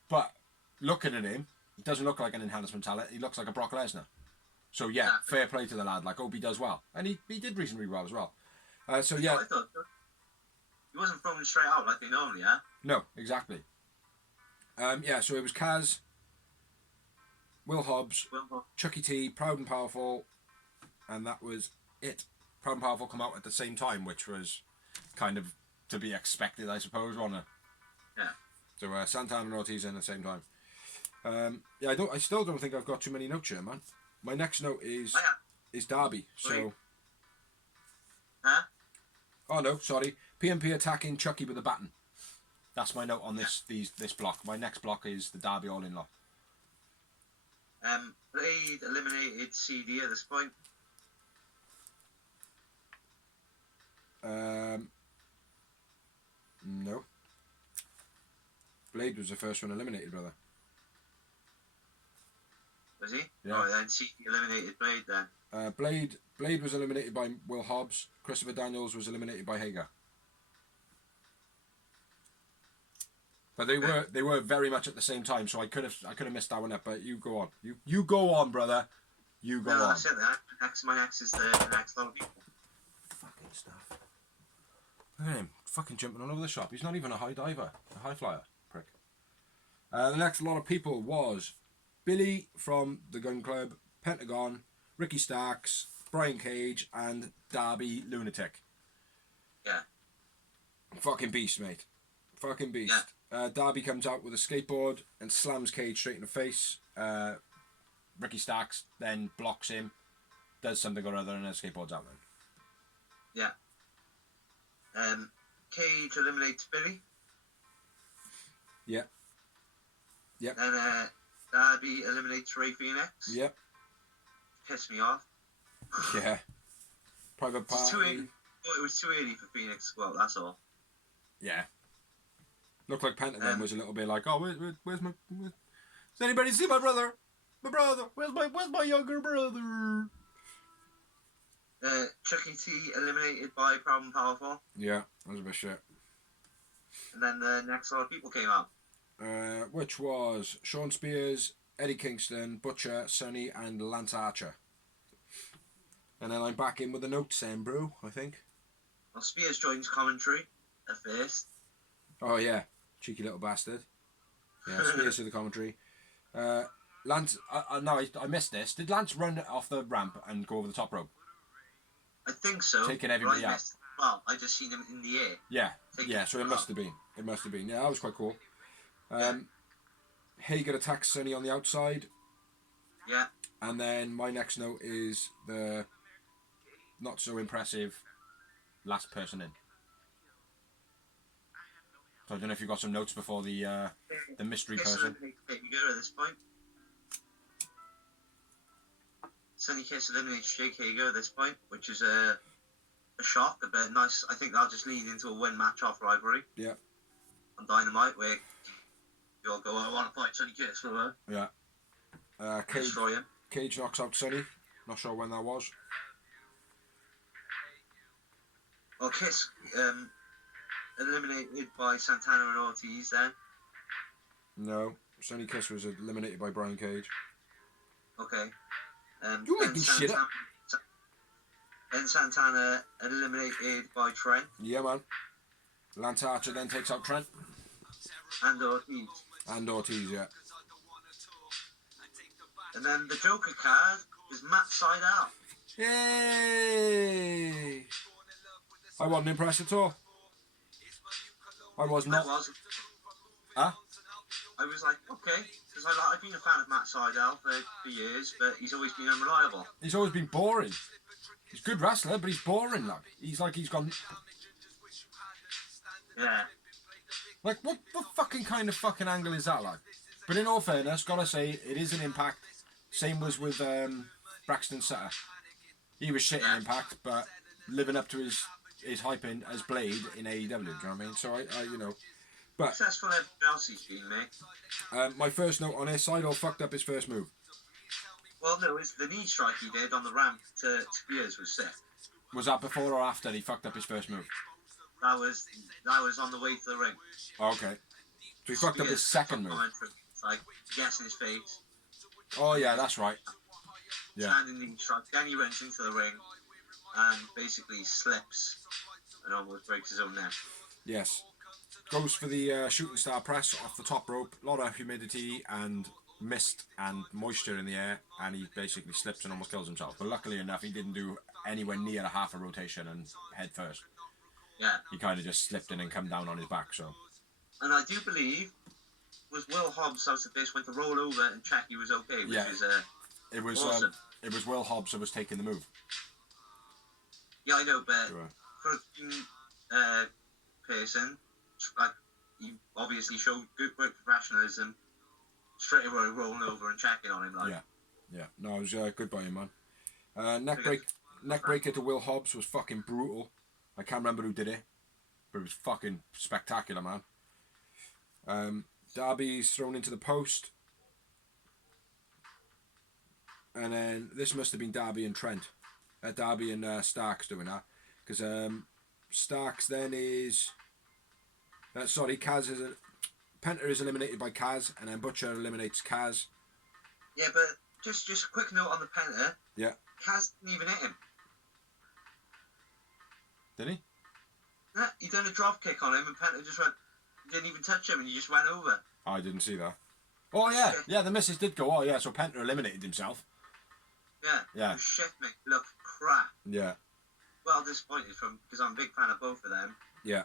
But looking at him, he doesn't look like an enhancement talent. He looks like a Brock Lesnar. So yeah, fair play to the lad. Like, hope he does well, and he did reasonably well as well. So yeah. I thought he wasn't thrown straight out like they normally are. No, exactly. Yeah, so it was Kaz, Will Hobbs, Chucky T, Proud and Powerful, and that was it. Proud and Powerful come out at the same time, which was kind of to be expected, I suppose, wasn't it? Yeah. So Santana and Ortiz in at the same time. Yeah, I still don't think I've got too many notes here, man. My next note is Darby. So. Huh? Oh no, sorry. PMP attacking Chucky with a baton. That's my note on this block. My next block is the Darby All-In lot. Blade eliminated CD at this point. No. Blade was the first one eliminated, brother. Was he? Yeah. Oh, then he eliminated Blade then. Blade was eliminated by Will Hobbs. Christopher Daniels was eliminated by Hager. But they were very much at the same time, so I could have missed that one up. But you go on, you go on, brother. You go on. No, that's it. My next is the next lot of people. Fucking stuff. Look at him, fucking jumping all over the shop. He's not even a high diver, a high flyer, prick. The next lot of people was Billy from the Gun Club, Pentagon, Ricky Starks, Brian Cage, and Darby Lunatic. Yeah. Fucking beast, mate. Fucking beast. Yeah. Darby comes out with a skateboard and slams Cage straight in the face. Ricky Starks then blocks him, does something or other, and then skateboards out then. Yeah. Cage eliminates Billy. Yep. Yep. And Darby eliminates Ray Phoenix. Yep. Pissed me off. Yeah. Private It's too Party. early. Oh, it was too early for Phoenix to go out, that's all. Yeah. Looked like Pentagon was a little bit like, oh, where's my... Does anybody see my brother? My brother. Where's my younger brother? Chucky T eliminated by Proud and Powerful. Yeah, that was a bit shit. And then the next lot of people came out. Which was Sean Spears, Eddie Kingston, Butcher, Sonny, and Lance Archer. And then I'm back in with a note saying brew, I think. Well, Spears joins commentary at first. Oh, yeah. Cheeky little bastard. Yeah, Spears to the commentary. Lance, no, I missed this. Did Lance run off the ramp and go over the top rope? I think so. Taking everybody out. Well, I just seen him in the air. Yeah, so it must have been. It must have been. Yeah, that was quite cool. Hager attacks Sonny on the outside. Yeah. And then my next note is the not so impressive last person in. So I don't know if you got some notes before the mystery person. Here you go at this point. Sonny Kiss eliminates Jake Hager at this point, which is a shock, a bit nice. I think that'll just lead into a win match off rivalry. Yeah. On Dynamite, where you'll go, I want to fight Sonny Kiss for her. Yeah. Destroy him. Cage knocks out Sonny. Not sure when that was. Well, Kiss eliminated by Santana and Ortiz then. No. Sonny Kiss was eliminated by Brian Cage. Okay. You making shit up. Then Santana eliminated by Trent. Yeah, man. Lance Archer then takes out Trent. And Ortiz. And Ortiz, yeah. And then the Joker card is Matt Sydal. Yay! I wasn't impressed at all. I was not. Huh? I was like, okay. Because I've been a fan of Matt Sydal for years, but he's always been unreliable. He's always been boring. He's a good wrestler, but he's boring, like. He's gone... Yeah. Like, what fucking kind of fucking angle is that, like? But in all fairness, gotta say, it is an Impact. Same was with Braxton Sutter. He was shit in Impact, but living up to his hype in as Blade in AEW, do you know what I mean? So, I you know... But successful everything else he's been, mate. My first note on his side, fucked up his first move. Well, no, it's the knee strike he did on the ramp to Spears was sick. Was that before or after he fucked up his first move? That was on the way to the ring. Okay. So he fucked up his second move. It's like, gas in his face. Oh, yeah, that's right. Yeah. Standing knee strike. Then he runs into the ring and basically slips and almost breaks his own neck. Yes. Goes for the shooting star press off the top rope. A lot of humidity and mist and moisture in the air, and he basically slips and almost kills himself. But luckily enough, he didn't do anywhere near a half a rotation and head first. Yeah. He kind of just slipped in and come down on his back, so. And I do believe was Will Hobbs that was the first one to roll over and check he was okay, which is it was awesome. It was Will Hobbs who was taking the move. Yeah, I know, but for a person, like, he obviously showed great professionalism, straight away rolling over and checking on him. Like. Yeah. No, it was good by him, man. Neck breaker to Will Hobbs was fucking brutal. I can't remember who did it, but it was fucking spectacular, man. Darby's thrown into the post. And then this must have been Darby and Trent. Darby and Starks doing that. Because Starks then is... sorry, Kaz is... Penta is eliminated by Kaz, and then Butcher eliminates Kaz. Yeah, but just a quick note on the Penta. Yeah. Kaz didn't even hit him. Did he? Yeah, he done a drop kick on him, and Penta just went... Didn't even touch him, and he just went over. I didn't see that. Oh, yeah. Yeah, the missus did go. Oh, yeah, so Penta eliminated himself. Yeah. Yeah. Oh, shit, mate. Look, crap. Yeah. Well disappointed because I'm a big fan of both of them. Yeah.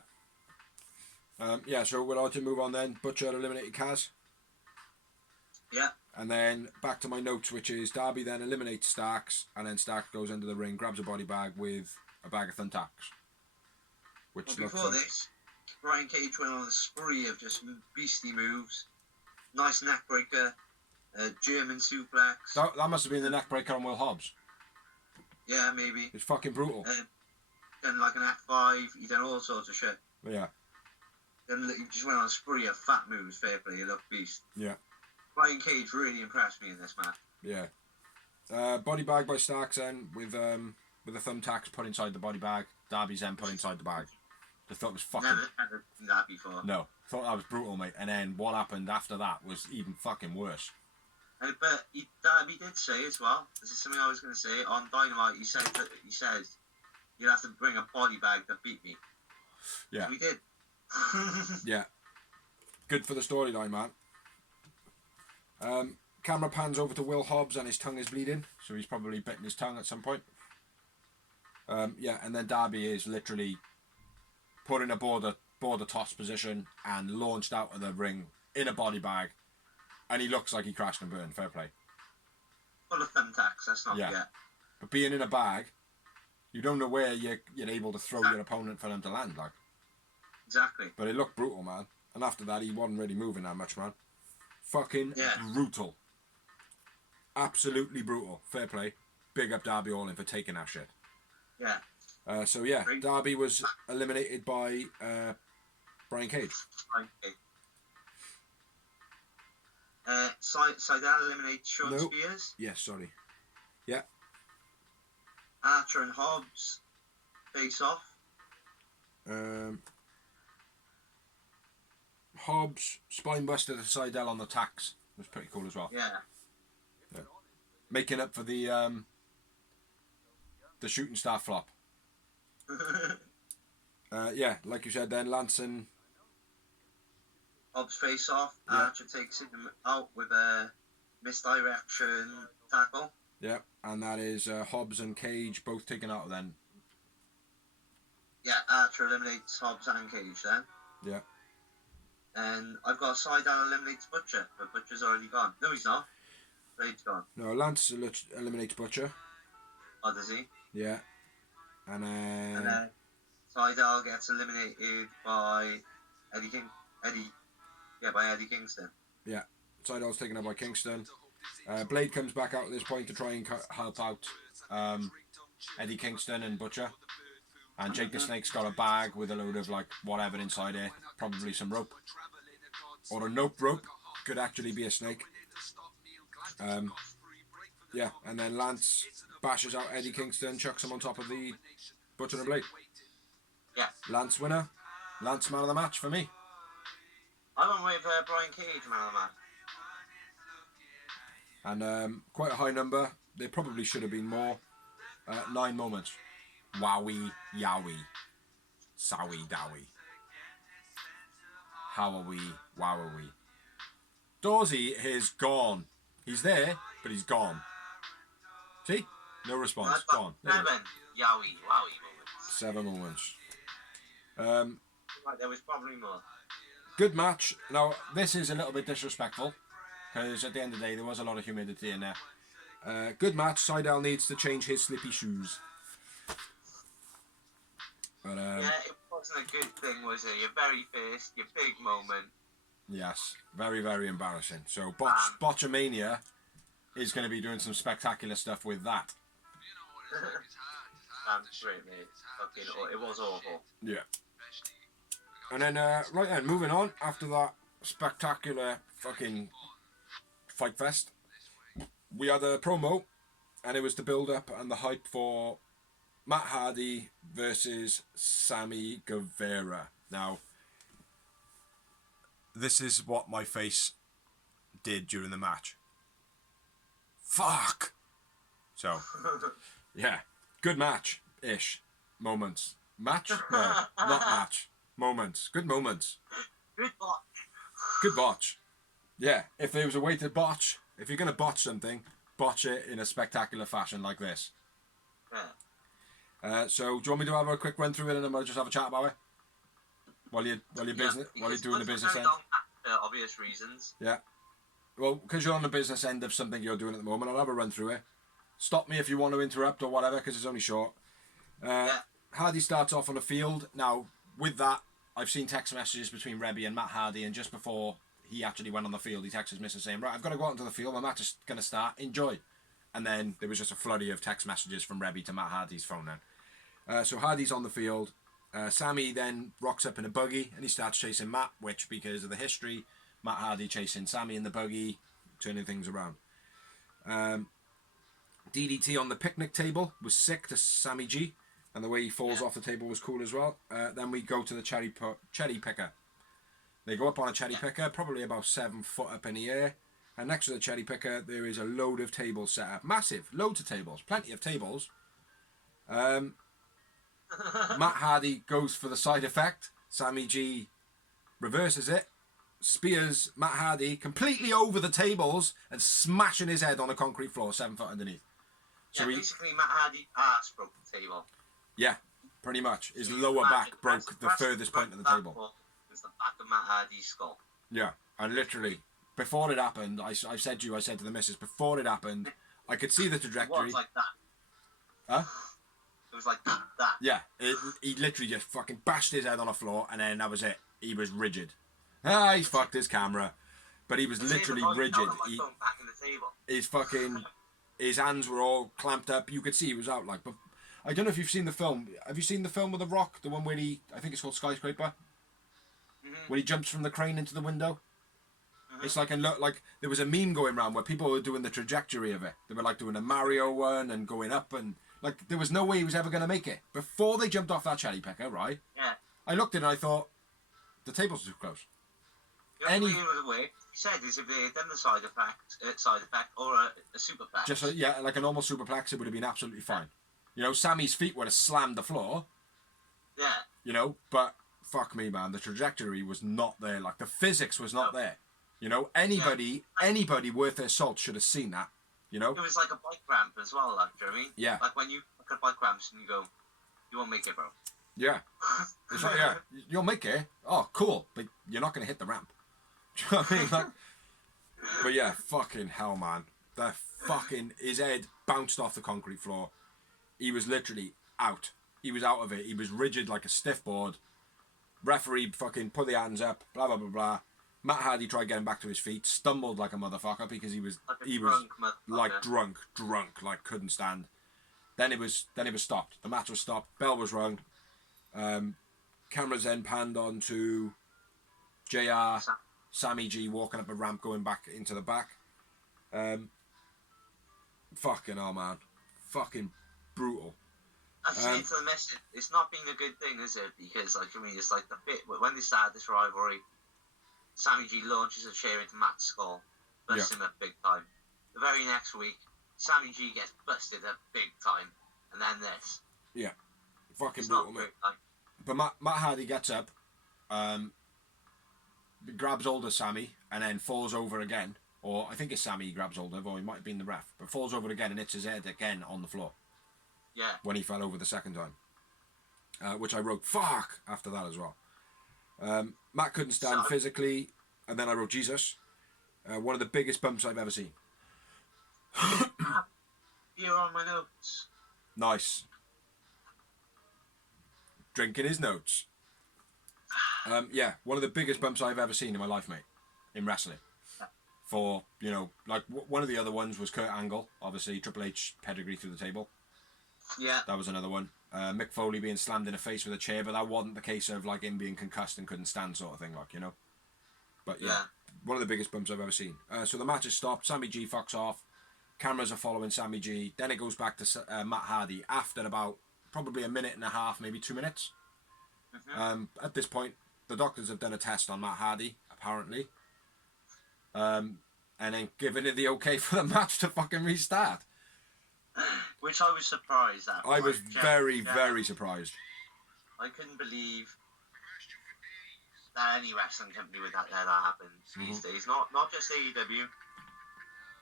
Yeah, so we're on to move on then. Butcher eliminated Kaz. Yeah. And then back to my notes, which is Darby then eliminates Starks, and then Starks goes into the ring, grabs a body bag with a bag of thumbtacks. Which Well, looks before like... this, Brian Cage went on a spree of just beastly moves. Nice neck breaker, German suplex. That must have been the neck breaker on Will Hobbs. Yeah, maybe. It's fucking brutal. Then like an F5, he done all sorts of shit. Yeah. Then he just went on a spree of fat moves, fair play, he looked beast. Yeah. Brian Cage really impressed me in this match. Yeah. Body bag by Starks then, with the thumbtacks put inside the body bag. Darby's then put inside the bag. I thought it was fucking... Never done that before. No. I thought that was brutal, mate. And then what happened after that was even fucking worse. But Darby did say as well, this is something I was going to say, on Dynamite, he said, you'd have to bring a body bag to beat me. Yeah. So he did. Yeah. Good for the storyline, man. Camera pans over to Will Hobbs and his tongue is bleeding, so he's probably bitten his tongue at some point. Yeah, and then Darby is literally put in a border toss position and launched out of the ring in a body bag, and he looks like he crashed and burned. Fair play. Full of thumbtacks, let's not forget. But being in a bag, you don't know where you're able to throw your opponent for them to land, like. Exactly. But it looked brutal, man. And after that, he wasn't really moving that much, man. Fucking brutal. Absolutely brutal. Fair play. Big up Darby Allin for taking that shit. Yeah. So yeah, Darby was eliminated by Brian Cage. Seidel eliminated Sean Spears. Yes, sorry. Yeah. Archer and Hobbs face off. Hobbs spinebuster to Seidel on the tacks. It was pretty cool as well. Yeah. Making up for the shooting star flop. Yeah, like you said then, Lance and Hobbs face off. Yeah. Archer takes him out with a misdirection tackle. Yeah, and that is Hobbs and Cage both taken out then. Yeah, Archer eliminates Hobbs and Cage then. Yeah. And I've got Seidel eliminates Butcher, but Butcher's already gone. No, he's not. Blade's gone. No, Lance eliminates Butcher. Oh, does he? Yeah. And then Seidel gets eliminated by Eddie Kingston. Yeah. Seidel's taken out by Kingston. Blade comes back out at this point to try and help out Eddie Kingston and Butcher. And Jake the Snake's got a bag with a load of like whatever inside it. Probably some rope. Or a nope rope. Could actually be a snake. Yeah, and then Lance bashes out Eddie Kingston, chucks him on top of the Butcher and Blade. Yeah. Lance winner. Lance man of the match for me. I went with Brian Cage man of the match. And quite a high number. There probably should have been more. 9 moments. Wowie, yowie. Sowie, dowie. How are we? Wow are we? Dorsey is gone. He's there, but he's gone. See? No response. Gone. There 7 yowie, wowie moments. 7 moments. Right, there was probably more. Good match. Now, this is a little bit disrespectful, because at the end of the day, there was a lot of humidity in there. Good match. Seidel needs to change his slippy shoes. But, yeah, it wasn't a good thing, was it? Your very first, your big moment. Yes, very, very embarrassing. So, Botchamania is going to be doing some spectacular stuff with that. That's great, mate. Fucking, it was awful. Yeah. And then, right then, moving on, after that spectacular fucking fight fest, we had a promo and it was the build-up and the hype for Matt Hardy versus Sammy Guevara. Now, this is what my face did during the match. Fuck! So, yeah. Good match-ish. Moments. Match? No, not match. Moments. Good moments. Good botch. Good botch. Yeah, if there was a way to botch, if you're going to botch something, botch it in a spectacular fashion like this. Yeah. So, do you want me to have a quick run through it and then we'll just have a chat about it? While you're doing the business end? For obvious reasons. Yeah. Well, because you're on the business end of something you're doing at the moment, I'll have a run through it. Stop me if you want to interrupt or whatever, because it's only short. Hardy starts off on the field. Now, with that, I've seen text messages between Rebby and Matt Hardy, and just before he actually went on the field, he texted his missus saying, right, I've got to go out into the field, my match is going to start, enjoy. And then there was just a flurry of text messages from Rebby to Matt Hardy's phone then. So Hardy's on the field. Sammy then rocks up in a buggy, and he starts chasing Matt, which, because of the history, Matt Hardy chasing Sammy in the buggy, turning things around. DDT on the picnic table was sick to Sammy G, and the way he falls off the table was cool as well. Then we go to the cherry picker. They go up on a cherry picker, probably about 7 foot up in the air, and next to the cherry picker there is a load of tables set up. Massive, loads of tables, plenty of tables. Matt Hardy goes for the side effect. Sammy G reverses it, spears Matt Hardy completely over the tables and smashing his head on the concrete floor 7 foot underneath. So basically Matt Hardy's ass broke the table. Yeah, pretty much. His lower back broke the furthest point of the table. It was the back of Matt Hardy's skull. Yeah, and literally, before it happened, I said to the missus, before it happened, I could see the trajectory. It was like that. Huh? It was like that. Yeah, he literally just fucking bashed his head on the floor, and then that was it. He was rigid. He's fucked his camera. But he was literally rigid. His hands were all clamped up. You could see he was out. But I don't know if you've seen the film. Have you seen the film with The Rock? The one where I think it's called Skyscraper? Mm-hmm. When he jumps from the crane into the window? Mm-hmm. It's like there was a meme going around where people were doing the trajectory of it. They were doing a Mario one and going up, and there was no way he was ever going to make it. Before they jumped off that cherry picker, right? Yeah. I looked at it and I thought, the tables are too close. The only way he said is if they had done the side effect or a superplex. Just like a normal superplex, it would have been absolutely fine. You know, Sammy's feet would have slammed the floor. Yeah. You know, but fuck me, man, the trajectory was not there. The physics was not there. You know, anybody worth their salt should have seen that. You know. It was like a bike ramp as well. Do you know what I mean? Yeah. Like when you look at bike ramps and you go, you won't make it, bro. Yeah. It's you'll make it. Oh, cool, but you're not going to hit the ramp. Do you know what I mean? But yeah, fucking hell, man. His head bounced off the concrete floor. He was literally out. He was out of it. He was rigid like a stiff board. Referee fucking put the hands up, blah, blah, blah, blah. Matt Hardy tried getting back to his feet, stumbled like a motherfucker because he was drunk, couldn't stand. Then it was stopped. The match was stopped. Bell was rung. Cameras then panned on to JR, Sammy G walking up a ramp going back into the back. Fucking hell, man. Fucking brutal. I say to the message, it's not been a good thing, is it? Because, it's like the bit when they started this rivalry, Sammy G launches a chair into Matt's skull, busts him up big time. The very next week, Sammy G gets busted up big time, and then this. Yeah. Fucking brutal, mate. But Matt Hardy gets up, grabs hold of Sammy, and then falls over again. Or I think it's Sammy he grabs hold of, or he might have been the ref. But falls over again and hits his head again on the floor. Yeah. When he fell over the second time. Which I wrote, fuck, after that as well. Matt couldn't stand physically, and then I wrote Jesus. One of the biggest bumps I've ever seen. You're on my notes. Nice. Drinking his notes. One of the biggest bumps I've ever seen in my life, mate, in wrestling. For, one of the other ones was Kurt Angle, obviously, Triple H pedigree through the table. Yeah. That was another one. Mick Foley being slammed in the face with a chair, but that wasn't the case of, him being concussed and couldn't stand sort of thing, But, one of the biggest bumps I've ever seen. So the match is stopped. Sammy G fucks off. cameras are following Sammy G. Then it goes back to Matt Hardy after about probably a minute and a half, maybe 2 minutes. At this point, the doctors have done a test on Matt Hardy, apparently. And then given it the okay for the match to fucking restart. Which I was surprised at. I was very, very surprised. I couldn't believe that any wrestling company would let that happen these days. Not just AEW.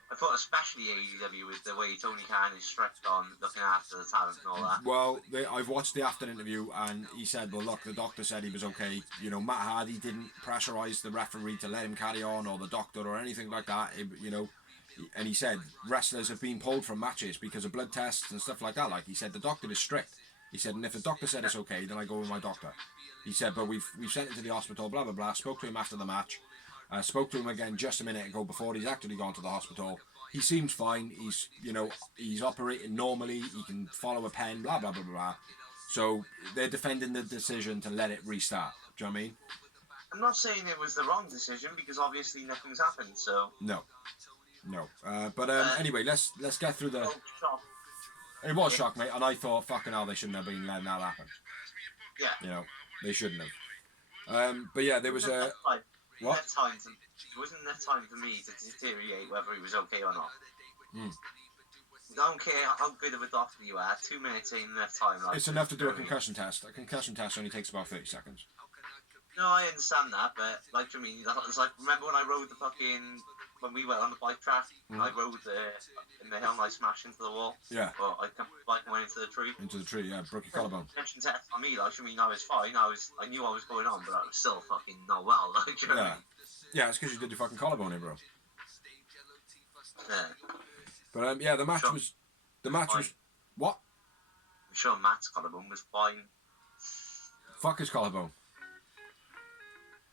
I thought especially AEW with the way Tony Khan is strict on looking after the talent and all that. Well, I've watched the after interview and he said, well, look, the doctor said he was okay. You know, Matt Hardy didn't pressurise the referee to let him carry on, or the doctor or anything like that, you know. And he said wrestlers have been pulled from matches because of blood tests and stuff like that. Like, he said the doctor is strict. He said, and if the doctor said it's okay, then I go with my doctor. He said, but we've sent him to the hospital, blah, blah, blah. Spoke to him after the match. Spoke to him again just a minute ago before he's actually gone to the hospital. He seems fine. He's, you know, he's operating normally. He can follow a pen, blah, blah, blah, blah. So they're defending the decision to let it restart. Do you know what I mean? I'm not saying it was the wrong decision because obviously nothing's happened, so... No. But anyway, let's get through the... Shock. It was shock, mate, and I thought, fucking hell, they shouldn't have been letting that happen. Yeah. You know, they shouldn't have. But yeah, there was a... What? It wasn't enough time for me to deteriorate whether he was okay or not. I don't care how good of a doctor you are, 2 minutes ain't enough time. Like, it's enough to do a concussion test. A concussion test only takes about 30 seconds. No, I understand that, but, like, I mean, it's like, remember when I rode the fucking... When we went on the bike track, I rode in the hill and I smashed into the wall. Yeah. Well, I bike and went into the tree. Into the tree, yeah, broke your collarbone. Concussion test on me, like, I mean, I was fine. I knew what was going on, but I was still fucking not well, like, you know what I mean? Yeah, it's because you did your fucking collarbone in, bro. Yeah. But yeah, the match was. What? I'm sure Matt's collarbone was fine. Fuck his collarbone.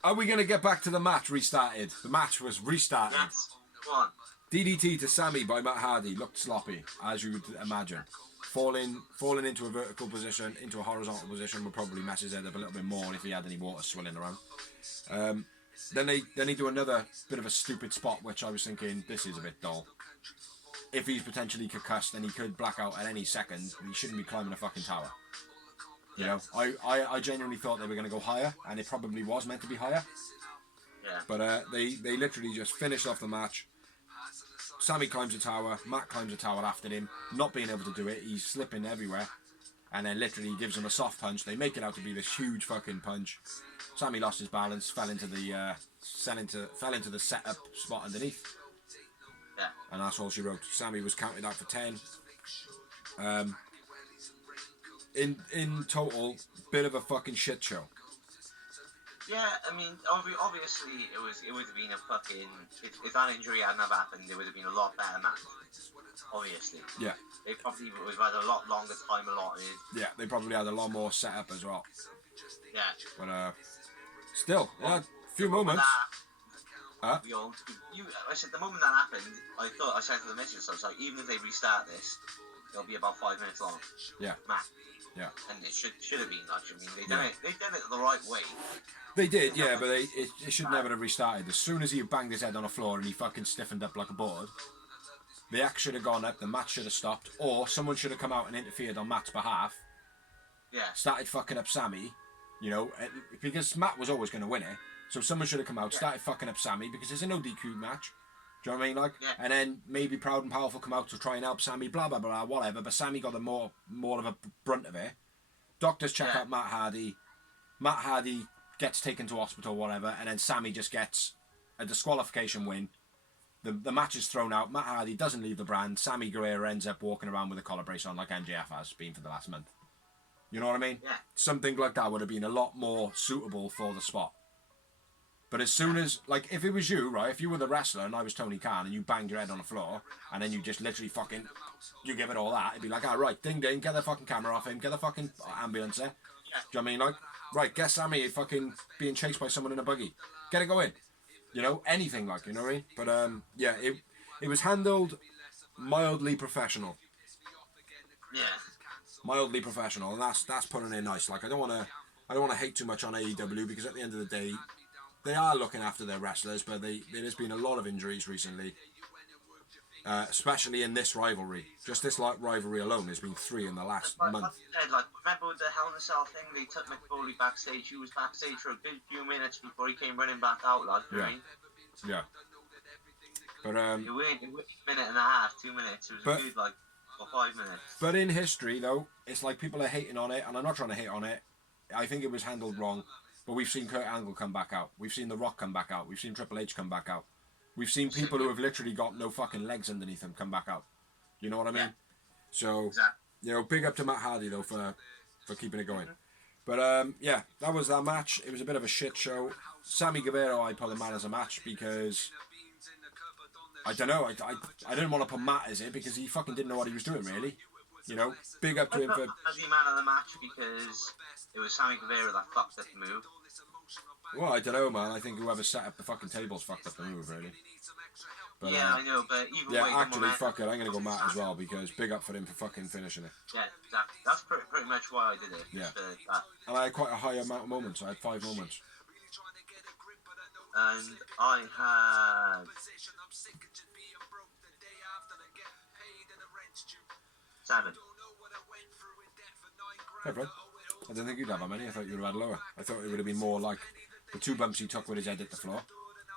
Are we gonna get back to the match restarted? The match was restarted. Yes. Go on. DDT to Sammy by Matt Hardy looked sloppy, as you would imagine. Falling into a vertical position, into a horizontal position would probably mess his head up a little bit more if he had any water swirling around. Then they do another bit of a stupid spot, which I was thinking, this is a bit dull. If he's potentially concussed and he could black out at any second, he shouldn't be climbing a fucking tower. You know, I genuinely thought they were going to go higher, and it probably was meant to be higher. Yeah. But they literally just finished off the match. Sammy climbs a tower, Matt climbs a tower after him, not being able to do it, he's slipping everywhere. And then literally gives him a soft punch. They make it out to be this huge fucking punch. Sammy lost his balance, fell into the setup spot underneath. Yeah. And that's all she wrote. Sammy was counted out for 10. In total, bit of a fucking shit show. Yeah, I mean, obviously it would have been a fucking... If that injury hadn't have happened, it would have been a lot better match. Obviously. Yeah. They probably would have had a lot longer time allotted. Yeah, they probably had a lot more setup as well. Yeah. But still, yeah, a few moments. I said the moment that happened, I said to the missus, I was like, even if they restart this, it'll be about 5 minutes long. Yeah. Max. Yeah. And it should have been, like, I mean, they done it the right way. They did, yeah, but it should never have restarted. As soon as he banged his head on the floor and he fucking stiffened up like a board, the act should have gone up, the match should have stopped, or someone should have come out and interfered on Matt's behalf. Yeah. Started fucking up Sammy, you know, because Matt was always going to win it. So someone should have come out, started fucking up Sammy, because it's a no DQ match. Do you know what I mean? Like, yeah. And then maybe Proud and Powerful come out to try and help Sammy, blah, blah, blah, whatever, but Sammy got the more of a brunt of it. Doctors check out Matt Hardy. Matt Hardy gets taken to hospital, whatever, and then Sammy just gets a disqualification win. The match is thrown out. Matt Hardy doesn't leave the brand. Sammy Guerrero ends up walking around with a collar brace on like MJF has been for the last month. You know what I mean? Yeah. Something like that would have been a lot more suitable for the spot. But as soon as, like, if it was you, right, if you were the wrestler and I was Tony Khan and you banged your head on the floor and then you just literally fucking, you give it all that, it'd be like, all right, ding ding, get the fucking camera off him, get the fucking ambulance there. Do you know what I mean? Like, right, get Sammy fucking being chased by someone in a buggy. Get it going. You know, anything like, you know what I mean? But, yeah, it was handled mildly professional. Yeah. Mildly professional, and that's putting it nice. Like, I don't want to hate too much on AEW because at the end of the day, they are looking after their wrestlers, but there has been a lot of injuries recently. especially in this rivalry. Just this rivalry alone, there's been 3 in the last month. Like, remember with the Hell in a Cell thing? They took Mick Foley backstage. He was backstage for a good few minutes before he came running back out. Like, you know what I mean? Yeah. But it went a minute and a half, 2 minutes. It was a good 5 minutes. But in history, though, it's like people are hating on it, and I'm not trying to hate on it. I think it was handled wrong. But we've seen Kurt Angle come back out. We've seen The Rock come back out. We've seen Triple H come back out. We've seen people who have literally got no fucking legs underneath them come back out. You know what I mean? Yeah. So, Exactly. big up to Matt Hardy, though, for keeping it going. But, that was that match. It was a bit of a shit show. Sammy Guevara, I put the man as a match because... I don't know. I didn't want to put Matt as it because he fucking didn't know what he was doing, really. You know, big up to him for... as the man of the match because it was Sammy Guevara that fucked up the move. Well, I don't know, man. I think whoever set up the fucking tables fucked up the move, really. But, yeah, I know, but either way... actually, fuck it. I'm going to go Matt as well because big up for him for fucking finishing it. Yeah, exactly. That's pretty much why I did it. Yeah. That. And I had quite a high amount of moments. I had 5 moments. And I had... 7. Hey, Fred. I didn't think you'd have that many. I thought you would have had lower. I thought it would have been more like the 2 bumps he took with his head at the floor.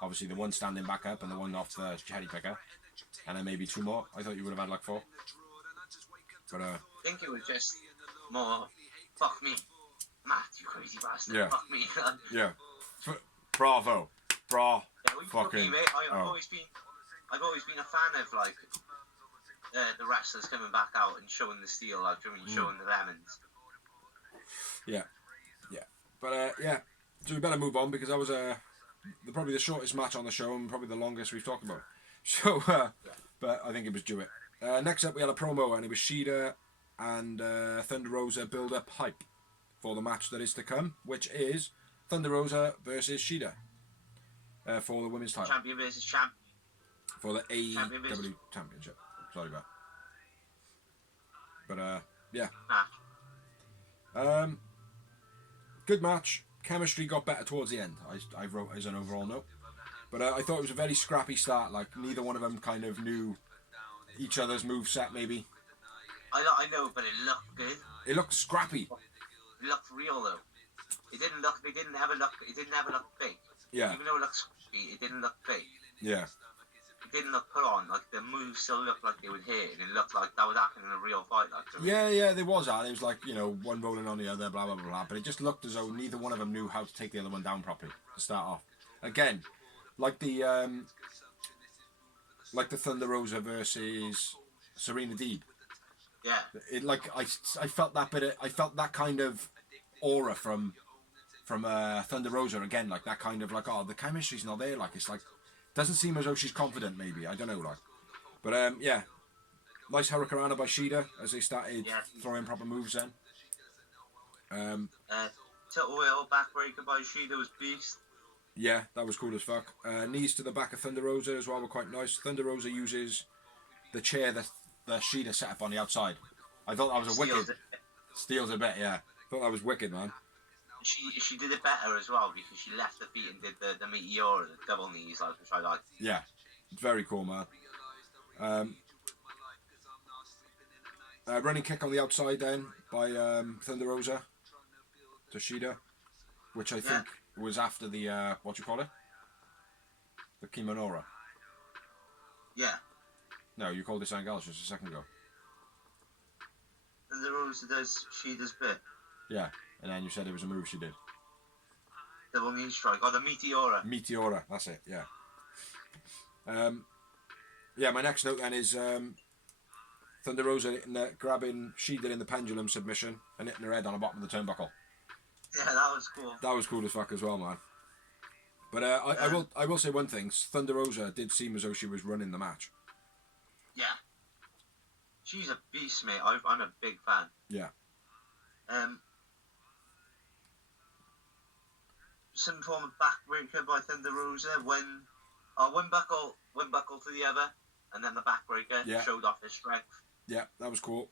Obviously, the one standing back up and the one off the cherry picker. And then maybe 2 more. I thought you would have had like 4. But, I think it was just more, fuck me. Matt, you crazy bastard. Yeah. Fuck me. yeah. Bravo. Fucking... Me, mate. I've always been a fan of, like, the wrestlers coming back out and showing the steel, like, showing the lemons. Yeah. But, so we better move on because that was probably the shortest match on the show and probably the longest we've talked about. So, but I think it was due it. Next up, we had a promo, and it was Shida and Thunder Rosa build up hype for the match that is to come, which is Thunder Rosa versus Shida for the women's title. Champion versus champ. For the AEW Championship. Sorry about that. But, yeah. Good match. Chemistry got better towards the end. I wrote as an overall note. But I thought it was a very scrappy start. Like, neither one of them kind of knew each other's moveset, maybe. I know, but it looked good. It looked scrappy. It looked real, though. It didn't ever look fake. Yeah. Even though it looked scrappy, it didn't look fake. Yeah. It didn't look put on. Like, the moves still looked like they would hit, and it looked like that was happening in a real fight. Like, Yeah, there was that. It was like, one rolling on the other, blah, blah, blah, blah. But it just looked as though neither one of them knew how to take the other one down properly to start off. Again, like the Thunder Rosa versus Serena Deeb. Yeah. It I felt that kind of aura from Thunder Rosa again, like that kind of like, oh, the chemistry's not there, like it's like doesn't seem as though she's confident, maybe, I don't know, like, but yeah, nice hurricanrana by Shida as they started throwing proper moves then. Total wheel backbreaker by Shida was beast. Yeah, that was cool as fuck. Knees to the back of Thunder Rosa as well were quite nice. Thunder Rosa uses the chair that Shida set up on the outside. I thought that was a wicked... Steals a bit, yeah. Thought that was wicked, man. She did it better as well because she left the feet and did the meteor, the double knees, like, which I like. Yeah, it's very cool, man. Running kick on the outside then by Thunder Rosa to Shida, which I think was after the, what do you call it? The Kimonora. Yeah. No, you called it something else just a second ago. Thunder Rosa does Shida's bit. Yeah, and then you said it was a move she did. Double knee strike, or the Meteora. Meteora, that's it, yeah. Yeah, my next note then is Thunder Rosa grabbing Shida in the pendulum submission and hitting her head on the bottom of the turnbuckle. Yeah, that was cool. That was cool as fuck as well, man. But I will say one thing. Thunder Rosa did seem as though she was running the match. Yeah. She's a beast, mate. I'm a big fan. Yeah. Some form of backbreaker by Thunder Rosa when one buckle to the other, and then the backbreaker showed off his strength. Yeah, that was cool.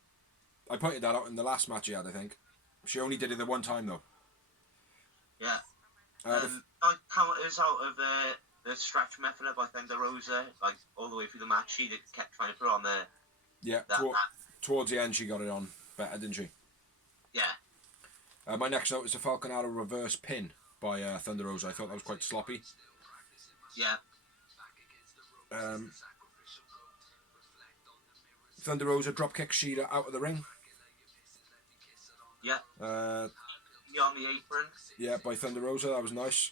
I pointed that out in the last match he had, I think. She only did it the one time though. Yeah. 9 counters out of the stretch method by Thunder Rosa, like all the way through the match, she kept trying to put on the. Yeah, towards the end she got it on better, didn't she? Yeah. My next note is the Falcon Arrow reverse pin by Thunder Rosa. I thought that was quite sloppy. Yeah. Thunder Rosa dropkick Shida out of the ring. Yeah. On the apron. Yeah, by Thunder Rosa. That was nice.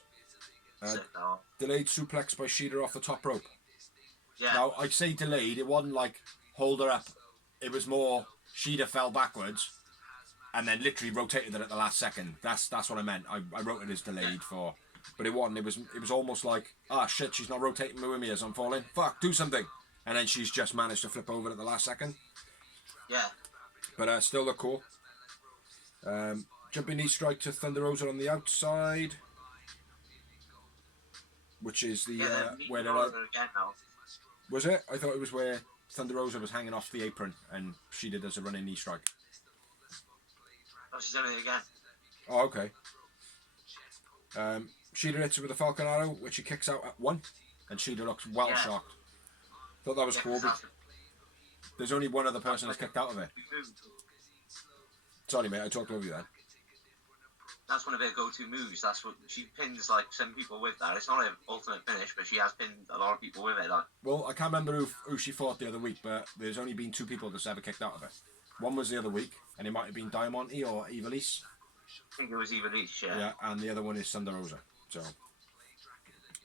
Delayed suplex by Shida off the top rope. Yeah. Now, I'd say delayed. It wasn't like hold her up. It was more Shida fell backwards and then literally rotated it at the last second. That's what I meant. I wrote it as delayed for, but it wasn't. It was almost like, shit, she's not rotating with me as I'm falling. Fuck, do something. And then she's just managed to flip over at the last second. Yeah. But still look cool. Jumping knee strike to Thunder Rosa on the outside, which is the where they're like, was it? I thought it was where Thunder Rosa was hanging off the apron and she did as a running knee strike. Oh, she's doing it again. Oh, okay. Shida hits her with a Falcon Arrow, which she kicks out at 1, and Shida looks shocked. Thought that was cool. There's only one other person that's kicked out of it. Sorry, mate, I talked over you then. That's one of her go-to moves. That's what she pins like some people with that. It's not an ultimate finish, but she has pinned a lot of people with it. Like. Well, I can't remember who she fought the other week, but there's only been 2 people that's ever kicked out of it. One was the other week, and it might have been Diamante or Ivelisse. I think it was Ivelisse, yeah. Yeah, and the other one is Thunder Rosa. So,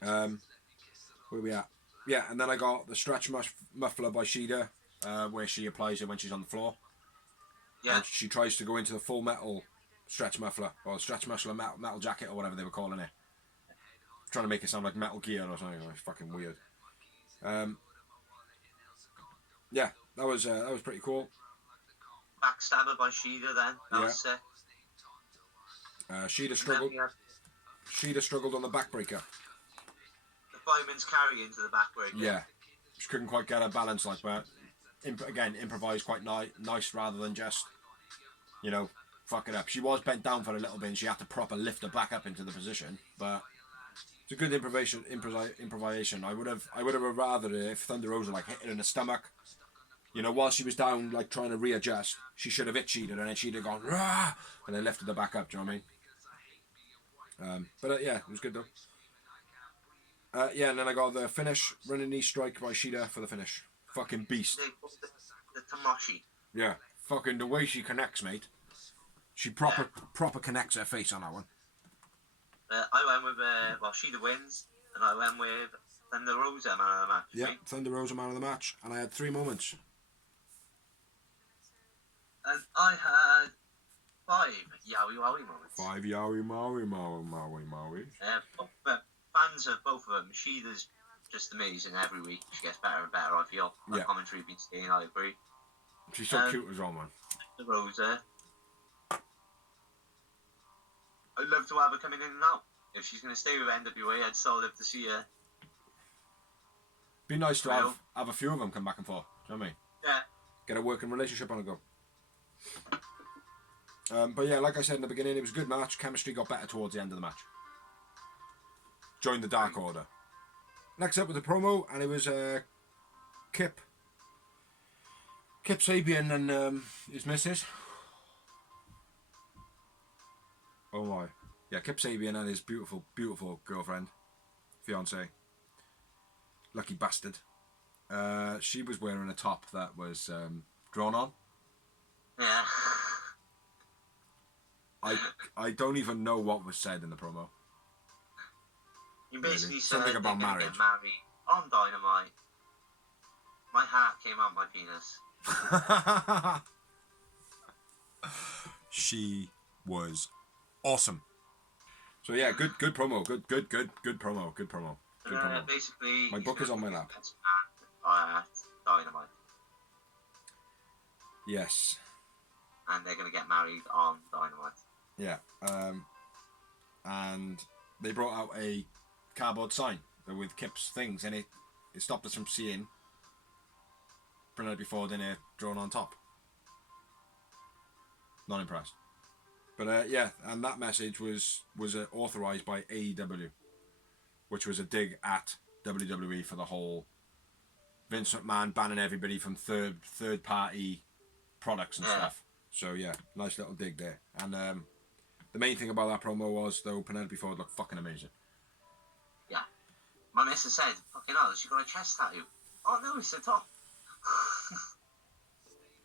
where are we at? Yeah, and then I got the stretch muffler by Shida, where she applies it when she's on the floor. Yeah. And she tries to go into the full metal stretch muffler, or stretch muffler metal jacket, or whatever they were calling it. Trying to make it sound like Metal Gear or something. It's fucking weird. Yeah, that was pretty cool. Backstabber by Shida then. That was sick. Shida struggled on the backbreaker. The fireman's carry into the backbreaker. Yeah. She couldn't quite get her balance like that. Again, improvised quite nice rather than just, fuck it up. She was bent down for a little bit and she had to proper lift her back up into the position, but it's a good improvisation. I would have rather if Thunder Rosa hit her in the stomach. While she was down trying to readjust, she should have hit Shida and then she'd have gone rah and then lifted her back up. Do you know what I mean? But yeah, it was good though. Yeah, and then I got the finish, running knee strike by Shida for the finish. Fucking beast. The Tamashi. Yeah, fucking the way she connects, mate. She proper connects her face on that one. I went with Shida wins, and I went with Thunder Rosa man of the match. Yeah, Thunder Rosa man of the match, and I had 3 moments. And I had 5 Yowie Wowie moments. 5 Yowie Wowie. Fans of both of them. Shida's just amazing every week. She gets better and better, I feel. The commentary been saying, I agree. She's so cute as well, man. The Rosa. I'd love to have her coming in and out. If she's going to stay with NWA, I'd still love to see her. Be nice to have a few of them come back and forth. Do you know what I mean? Yeah. Get a working relationship on a go. But yeah, like I said in the beginning, it was a good match. Chemistry got better towards the end of the match. Joined the Dark Order. Next up with the promo, and it was Kip Sabian and his missus. Oh my. Yeah, Kip Sabian and his beautiful, beautiful girlfriend, fiance. Lucky bastard. She was wearing a top that was drawn on. Yeah. I don't even know what was said in the promo. You basically really? said Something about marriage. Get married on Dynamite. My heart came out my penis. She was awesome. So yeah, good promo. Good promo. Good promo. Basically, my book is on my lap. Dynamite. Yes. And they're going to get married on Dynamite. Yeah. And they brought out a cardboard sign with Kip's things in it. It stopped us from seeing Penelope Ford in it drawn on top. Not impressed. But yeah, and that message was authorised by AEW. which was a dig at WWE for the whole Vince McMahon banning everybody from third party products and stuff. So yeah, nice little dig there. And the main thing about that promo was though Penelope Ford looked fucking amazing. Yeah. My missus said, fucking hell, she got a chest tattoo. Oh no, it's the top.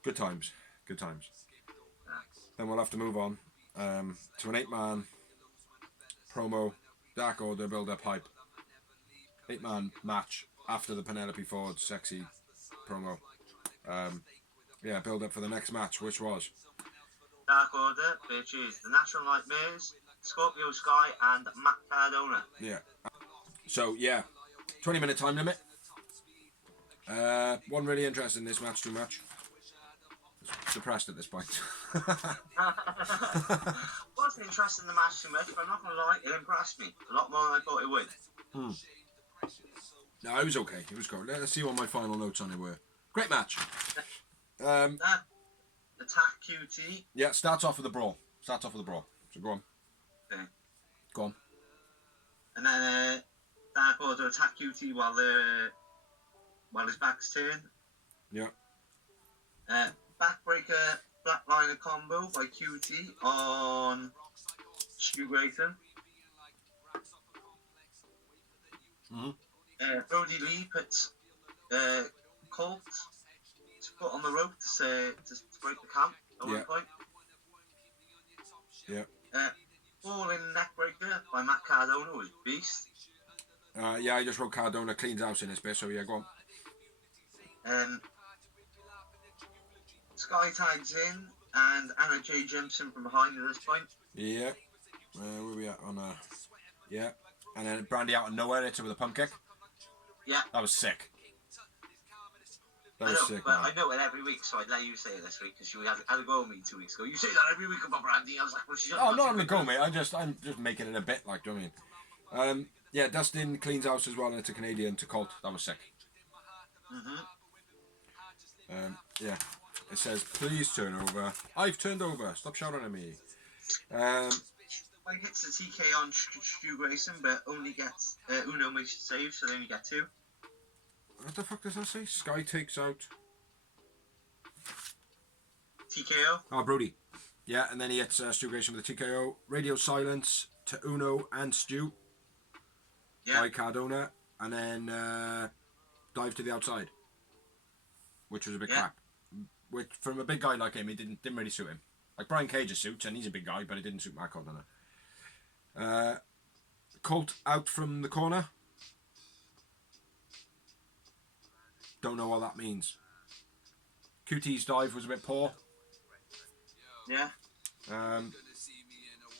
Good times. Good times. Yeah. Then we'll have to move on to an 8-man promo, Dark Order build-up hype. 8-man match after the Penelope Ford sexy promo. Build up for the next match, which was Dark Order, which is the Natural Nightmares, Scorpio Sky, and Matt Cardona. Yeah. So, 20-minute time limit. Wasn't really interested in this match too much. Depressed at this point. Wasn't interested in the match too much, but I'm not going to lie, it impressed me a lot more than I thought it would. No, it was okay. It was good. Let's see what my final notes on it were. Great match. Attack QT. Yeah, starts off with a brawl. So go on. Okay. Go on. And then Dark Order attack QT while his back's turned. Yeah. Backbreaker Flatliner combo by QT on Stu Grayson. Brody Lee puts Colt to put on the rope to break the count at one point. Yeah. Falling neckbreaker by Matt Cardona was beast. I just wrote Cardona cleans house in this bit, so yeah, go on. Sky tags in and Anna Jay jumps in from behind at this point. Yeah. Where we at on yeah. And then Brandy out of nowhere hits her with a pump kick. Yeah. That was sick. I know it every week, so I'd let you say it this week because you had a go at me 2 weeks ago. You say that every week about Brandy. I was like, well, she's not on the go, mate. I'm just making it a bit like, do you know what I mean? Dustin cleans house as well, and it's a Canadian to Colt. That was sick. It says, please turn over. I've turned over. Stop shouting at me. Mike hits the TK on Stu Grayson, but only gets Uno makes it save, so they only get 2. What the fuck does that say? Sky takes out TKO. Oh, Brody. Yeah, and then he hits Stu Grayson with a TKO. Radio silence to Uno and Stu. By Cardona, and then dive to the outside, which was a bit crap. Which from a big guy like him, it didn't really suit him. Like Brian Cage's suits, and he's a big guy, but it didn't suit Matt Cardona. Colt out from the corner. Don't know what that means. QT's dive was a bit poor. Yeah.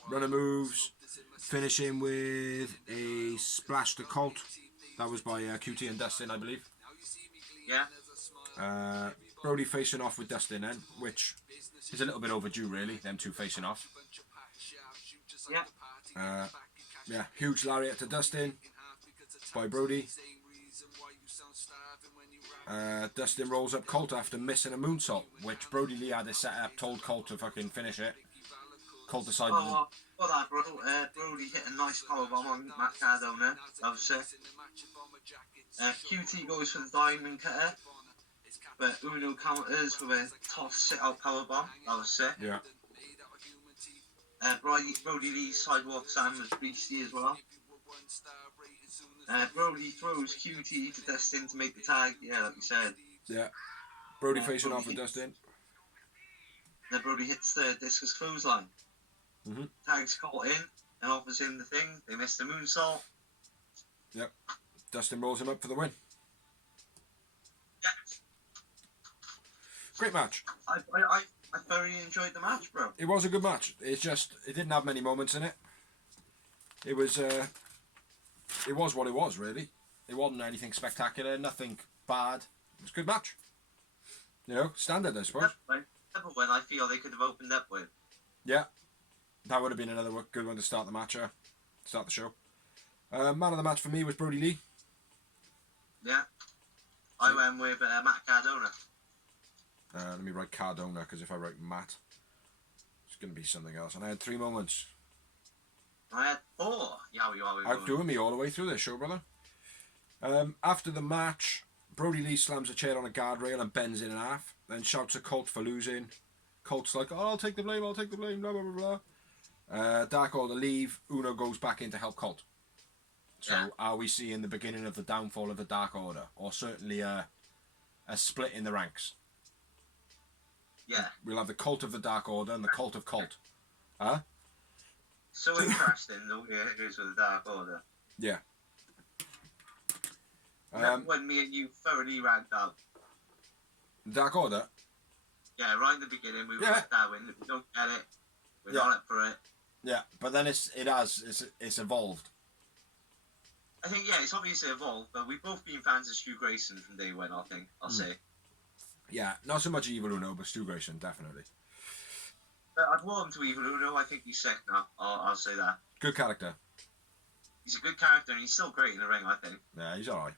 Runner moves. Finishing with a splash to Colt. That was by QT and Dustin, I believe. Yeah. Brody facing off with Dustin then, which is a little bit overdue, really, them two facing off. Yeah. Huge lariat to Dustin by Brody. Dustin rolls up Colt after missing a moonsault, which Brody Lee had it set up, told Colt to fucking finish it. Colt decided Brody hit a nice powerbomb on Matt Cardona. That was sick. QT goes for the diamond cutter, but Uno counters with a toss sit-out powerbomb. That was sick. Yeah. Brody Lee's sidewalk slam was beastie as well. Brody throws QT to Dustin to make the tag. Yeah, like you said. Yeah. Brody facing off with Dustin. Then Brody hits the discus clothesline. Tags Colt in and offers him the thing. They missed the moonsault. Yep. Dustin rolls him up for the win. Yeah. Great match. I thoroughly enjoyed the match, bro. It was a good match. It's just it didn't have many moments in it. It was what it was, really. It wasn't anything spectacular, nothing bad. It was a good match. You know, standard, I suppose. Another one I feel they could have opened up with. Yeah. That would have been another good one to start the match, start the show. Man of the match for me was Brody Lee. Yeah. I went with Matt Cardona. Let me write Cardona, because if I write Matt, it's going to be something else. And I had 3 moments. I had 4. Yeah, How you are we I'm doing me all the way through this show, brother. After the match, Brody Lee slams a chair on a guardrail and bends it in half, then shouts at Colt for losing. Colt's like, oh, I'll take the blame, blah, blah, blah, blah. Dark Order leave. Uno goes back in to help Colt. So are we seeing the beginning of the downfall of the Dark Order? Or certainly a split in the ranks? Yeah. We'll have the Cult of the Dark Order and the Cult of Colt. Huh? So interesting the way it is with the Dark Order. Yeah. Remember when me and you thoroughly ragged out? Dark Order? Yeah, right in the beginning we were like that when we don't get it, we're not up for it. Yeah, but then it's evolved. I think it's obviously evolved, but we've both been fans of Stu Grayson from day one. I think I'll say. Yeah, not so much Evil Uno, but Stu Grayson definitely. I'd warm to Evil Uno. I think he's sick now. I'll say that. Good character. He's a good character, and he's still great in the ring. I think. Yeah, he's alright.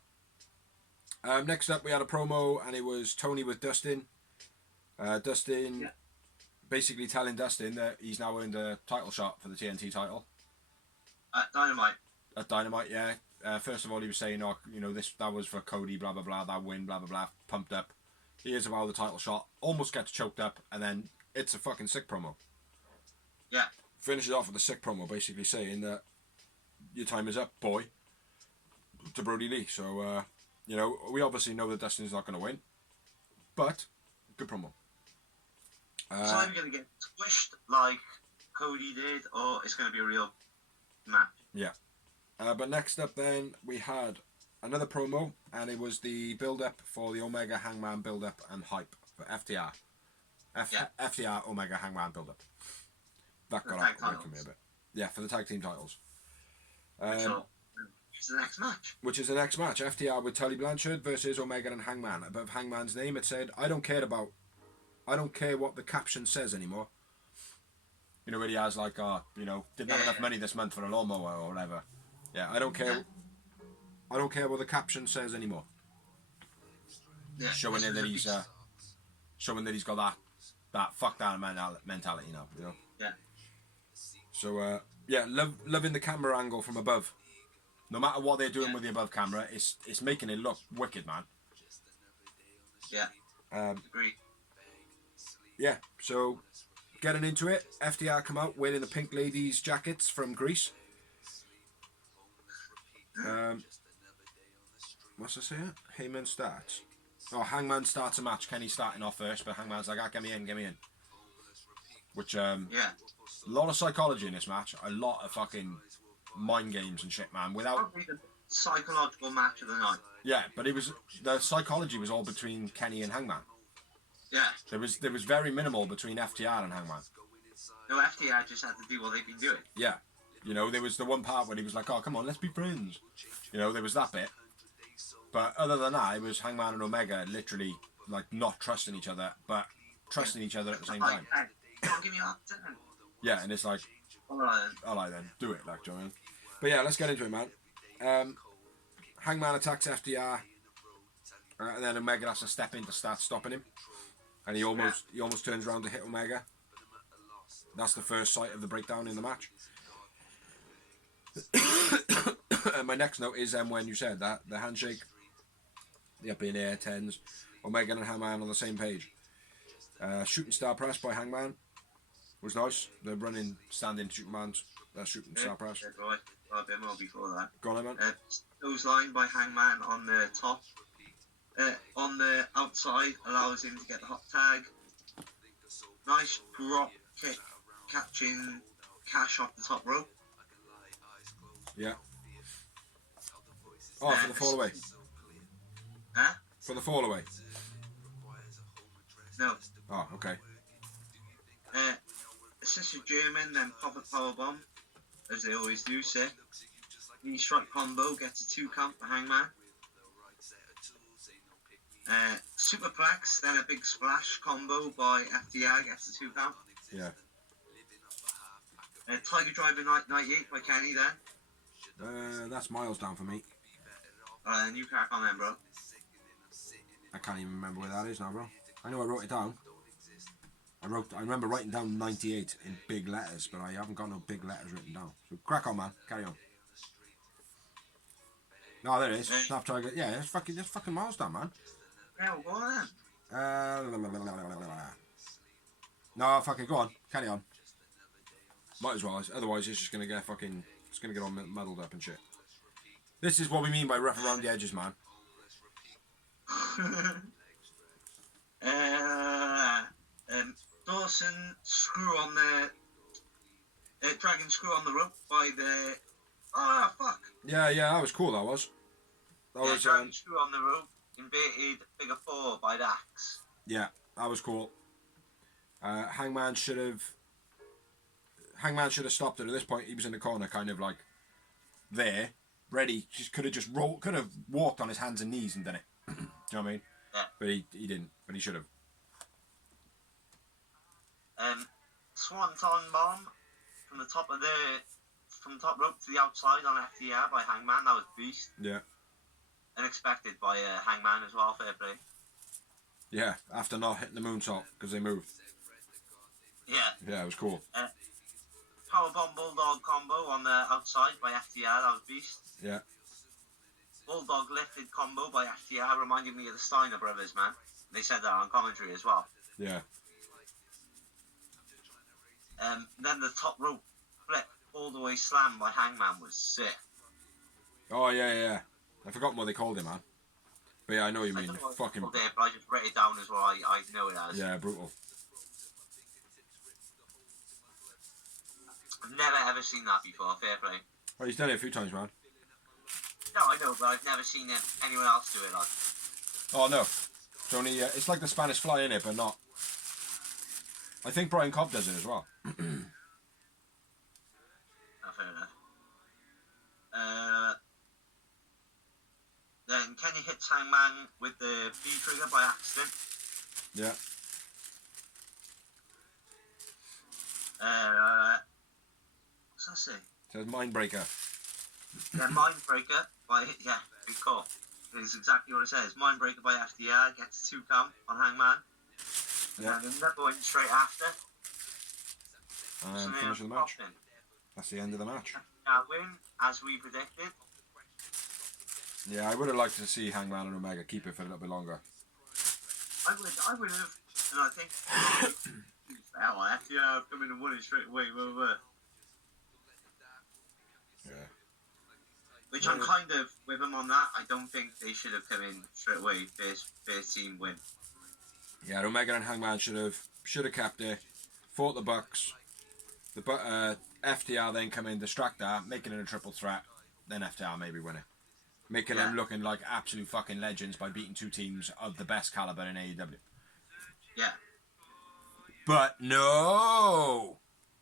Next up, we had a promo, and it was Tony with Dustin. Dustin basically telling Dustin that he's now earned a title shot for the TNT title. Dynamite. At Dynamite, yeah. First of all, he was saying, oh, you know, that was for Cody, blah, blah, blah, that win, blah, blah, blah, pumped up. Here's about the title shot, almost gets choked up, and then it's a fucking sick promo. Yeah. Finishes off with a sick promo, basically saying that your time is up, boy, to Brody Lee. So, you know, we obviously know that Dustin's not going to win, but good promo. It's either going to get squished like Cody did, or it's going to be a real match. Yeah. But next up then, we had another promo, and it was the build-up for the Omega Hangman build-up and hype for FTR. FTR Omega Hangman build-up. That got away from me a bit. Yeah, for the tag team titles. Which is the next match. Which is the next match. FTR with Tully Blanchard versus Omega and Hangman. Above Hangman's name, it said, I don't care what the caption says anymore. You know, where he has like, you know, didn't have enough money this month for a lawnmower or whatever. Yeah, I don't care. I don't care what the caption says anymore. Yeah, showing that he's got that fuck down mentality now. You know. Yeah. So loving the camera angle from above. No matter what they're doing with the above camera, it's making it look wicked, man. Yeah. Agreed. Yeah. So getting into it, FTR come out wearing the pink ladies jackets from Greece. What's I say? Heyman starts. Oh, Hangman starts a match. Kenny's starting off first, but Hangman's like, get me in. Which, a lot of psychology in this match. A lot of fucking mind games and shit, man. Probably the psychological match of the night. Yeah, but the psychology was all between Kenny and Hangman. Yeah. There was very minimal between FTR and Hangman. No, FTR just had to do what they've been doing. Yeah. You know, there was the one part where he was like, oh, come on, let's be friends. You know, there was that bit. But other than that, it was Hangman and Omega literally, like, not trusting each other, but trusting each other at the same time. Don't give me up. Yeah, and it's like, all right then, do it, like, do you know what I mean? But yeah, let's get into it, man. Hangman attacks FTR, and then Omega has to step in to start stopping him. And he almost turns around to hit Omega. That's the first sight of the breakdown in the match. And my next note is when you said that, the handshake, the up in air 10s, Omega and Hangman on the same page. Shooting star press by Hangman was nice. The running, standing shooting star press. Right. A bit more before that. Go on, man. Nose line by Hangman on the top. On the outside, allows him to get the hot tag. Nice drop kick, catching Cash off the top rope. Yeah. Oh, for the fall away. Huh? For the fall away. No. Oh, okay. Assisted German, then pop a powerbomb, as they always do, sick. Knee strike combo, gets a 2 count for Hangman. Superplex, then a big splash combo by FTR, gets a 2 count. Yeah. Tiger Driver 98 by Kenny then. That's miles down for me. You crack on then, bro. I can't even remember where that is now, bro. I know I wrote it down. I remember writing down 98 in big letters, but I haven't got no big letters written down. So crack on, man. Carry on. No, there it is. Snapdragon. Yeah, that's fucking milestone, man. Yeah, well, go on then. No, fuck it. Go on. Carry on. Might as well. Otherwise, it's just gonna get fucking. It's gonna get all muddled up and shit. This is what we mean by rough around the edges, man. Dawson screw on the dragon screw on the rope by the. Oh fuck! Yeah, that was cool. That was. Dragon screw on the rope, invaded figure 4 by the axe. Yeah, that was cool. Hangman should have stopped it at this point. He was in the corner, kind of like there, ready. Could have walked on his hands and knees and done it. Do you know what I mean? Yeah. But he didn't. But he should have. Swanton bomb from the top rope to the outside on FTR by Hangman. That was beast. Yeah. Unexpected by Hangman as well. Fair play. Yeah, after not hitting the moonsault because they moved. Yeah, it was cool. Powerbomb Bulldog combo on the outside by FTR. That was beast. Yeah. Bulldog lifted combo by FTR reminded me of the Steiner brothers, man. They said that on commentary as well. Yeah. Then the top rope flip all the way slam by Hangman was sick. Oh yeah. I forgot what they called it, man. But yeah, I know what you mean. Fucking. There, but I just wrote it down as what I know it as. Yeah, brutal. I've never ever seen that before. Fair play. Oh, he's done it a few times, man. No, I know, but I've never seen anyone else do it. Like. Oh no, it's only it's like the Spanish Fly in it, but not. I think Brian Cobb does it as well. Fair enough. Then Kenny hits Hangman with the B trigger by accident. Yeah. What's that say? It says Mindbreaker. Yeah, Mindbreaker by good call. It's exactly what it says. Mindbreaker by FDR gets 2 count on Hangman. Yeah. And another one straight after. And finish the match. That's the end of the match. Win, as we predicted. Yeah, I would have liked to see Hangman and Omega keep it for a little bit longer. I would have, and I think FDR come in and won it straight away. Yeah. Which I'm kind of with him on that. I don't think they should have come in straight away. First team win. Yeah, Omega and Hangman should have kept it, fought the Bucks. The FTR then come in, distract that, making it a triple threat. Then FTR maybe win it, making them looking like absolute fucking legends by beating 2 teams of the best caliber in AEW. Yeah. But no.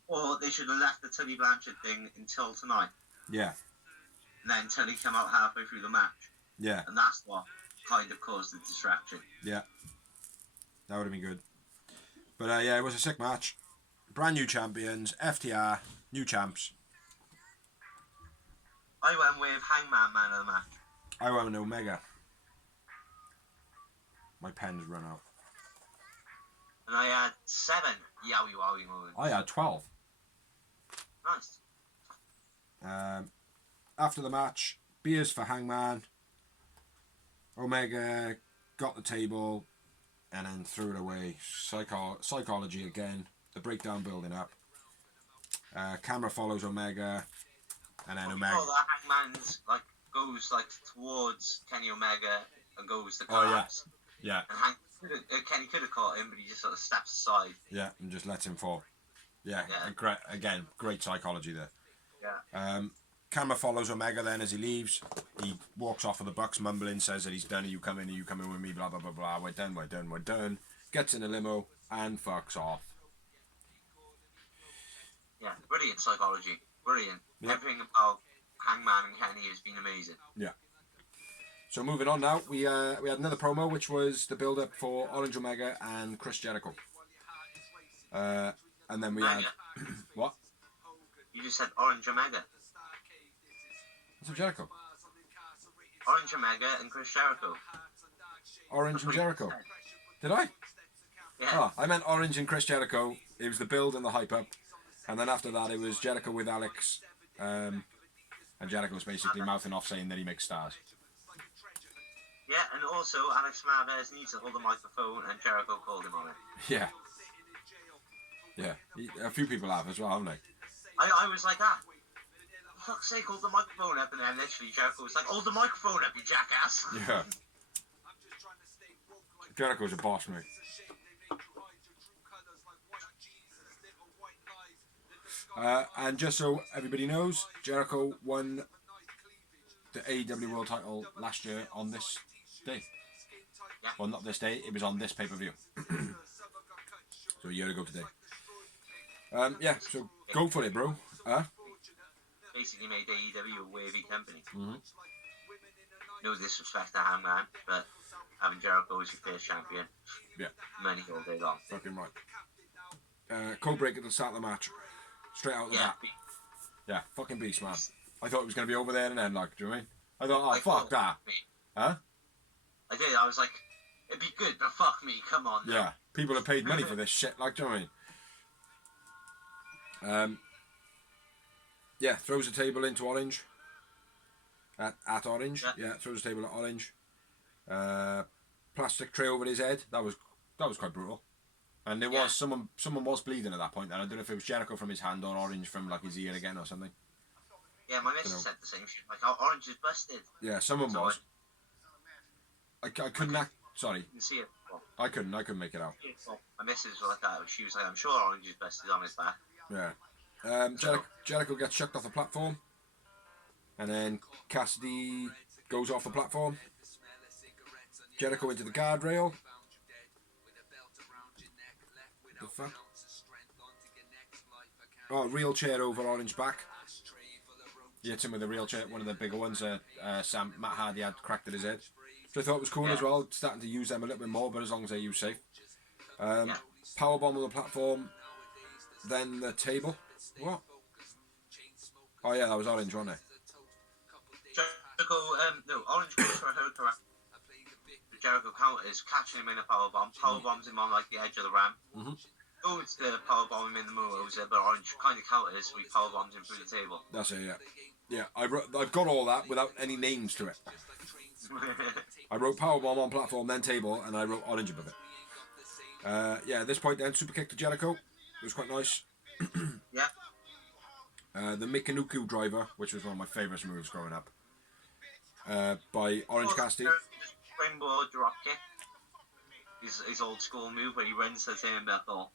Or they should have left the Tully Blanchard thing until tonight. Yeah. And then Tully come out halfway through the match. Yeah. And that's what kind of caused the distraction. Yeah. That would have been good. But yeah, it was a sick match. Brand new champions, FTR, new champs. I went with Hangman man of the match. I went with Omega. My pen's run out. And I had 7 yowie wowie moments. I had 12. Nice. After the match, beers for Hangman. Omega got the table and then threw it away. Psychology again. The breakdown building up. Camera follows Omega, and then Omega. Before that, Hangman's goes towards Kenny Omega and goes to collapse. Yeah. And Kenny could have caught him, but he just sort of steps aside. Yeah, and just lets him fall. Yeah. Great psychology there. Yeah. Camera follows Omega then as he leaves. He walks off of the Bucks, mumbling, says that he's done. Are you coming with me? Blah, blah, blah, blah. We're done. Gets in a limo and fucks off. Yeah, brilliant psychology. Brilliant. Yeah. Everything about Hangman and Kenny has been amazing. Yeah. So moving on now, we had another promo, which was the build-up for Orange Omega and Chris Jericho. And then we had... What? You just said Orange Omega. What's Jericho? Orange Omega and Chris Jericho. Orange and Jericho. Did I? Yeah. Oh, I meant Orange and Chris Jericho. It was the build and the hype up. And then after that, it was Jericho with Alex. And And Jericho's basically mouthing off saying that he makes stars. Yeah, and also Alex Marvez needs to hold the microphone, and Jericho called him on it. Yeah. Yeah. A few people have as well, haven't they? I was like, for fuck's sake, hold the microphone up, and then literally Jericho was like, hold the microphone up, you jackass. Yeah. Jericho's a boss, mate. And just so everybody knows, Jericho won the AEW World title last year on this day. Yeah. Well, not this day, it was on this pay-per-view. So a year ago today. Yeah, so go for it, bro. Basically made AEW a wavy company. Mm-hmm. No disrespect to Hangman, but having Jericho as your first champion, Yeah. money all day long. Fucking right. Code break at the start of the match. Straight out of the bat. Yeah, fucking beast, man. I thought it was going to be over there and then, like, do you know what I mean? I thought, fuck that. Huh? I did, I was like, it'd be good, but fuck me, come on. Yeah, people have paid money for this shit, like, do you know what I mean? Yeah, throws a table into Orange. At Orange. Yeah, throws a table at Orange. Plastic tray over his head. That was quite brutal. And there was someone was bleeding at that point, and I don't know if it was Jericho from his hand or Orange from like his ear again or something. Yeah, my missus said the same shit. Like, oh, Orange is busted. Yeah, someone was. I couldn't act. Sorry. You can see it. Well, I couldn't make it out. well, my missus was like that. She was like, I'm sure Orange is busted on his back. Yeah. Jericho gets chucked off the platform, and then Cassidy goes off the platform. Jericho into the guardrail. The fuck? Oh, real chair over Orange back. He hits him with a real chair, one of the bigger ones. Matt Hardy had cracked at his head. So I thought it was cool as well, starting to use them a little bit more, but as long as they're used safe. Powerbomb on the platform, then the table. What? Oh yeah, that was Orange, wasn't it? Jericho, no, Orange goes for a hurricane. Jericho counters, catching him in a powerbomb. Powerbombs him on like the edge of the ramp. Mm-hmm. Goes to powerbomb him in the moves, but Orange kind of counters, so he powerbombs him through the table. That's it, yeah. Yeah, I've got all that without any names to it. I wrote powerbomb on platform, then table, and I wrote Orange above it. Yeah, at this point then, super kick to Jericho. It was quite nice. Yeah. The Mikanuku driver, which was one of my favourite moves growing up. By Orange Cassidy. Springboard drop kick. His old school move where he runs to the turnbuckle.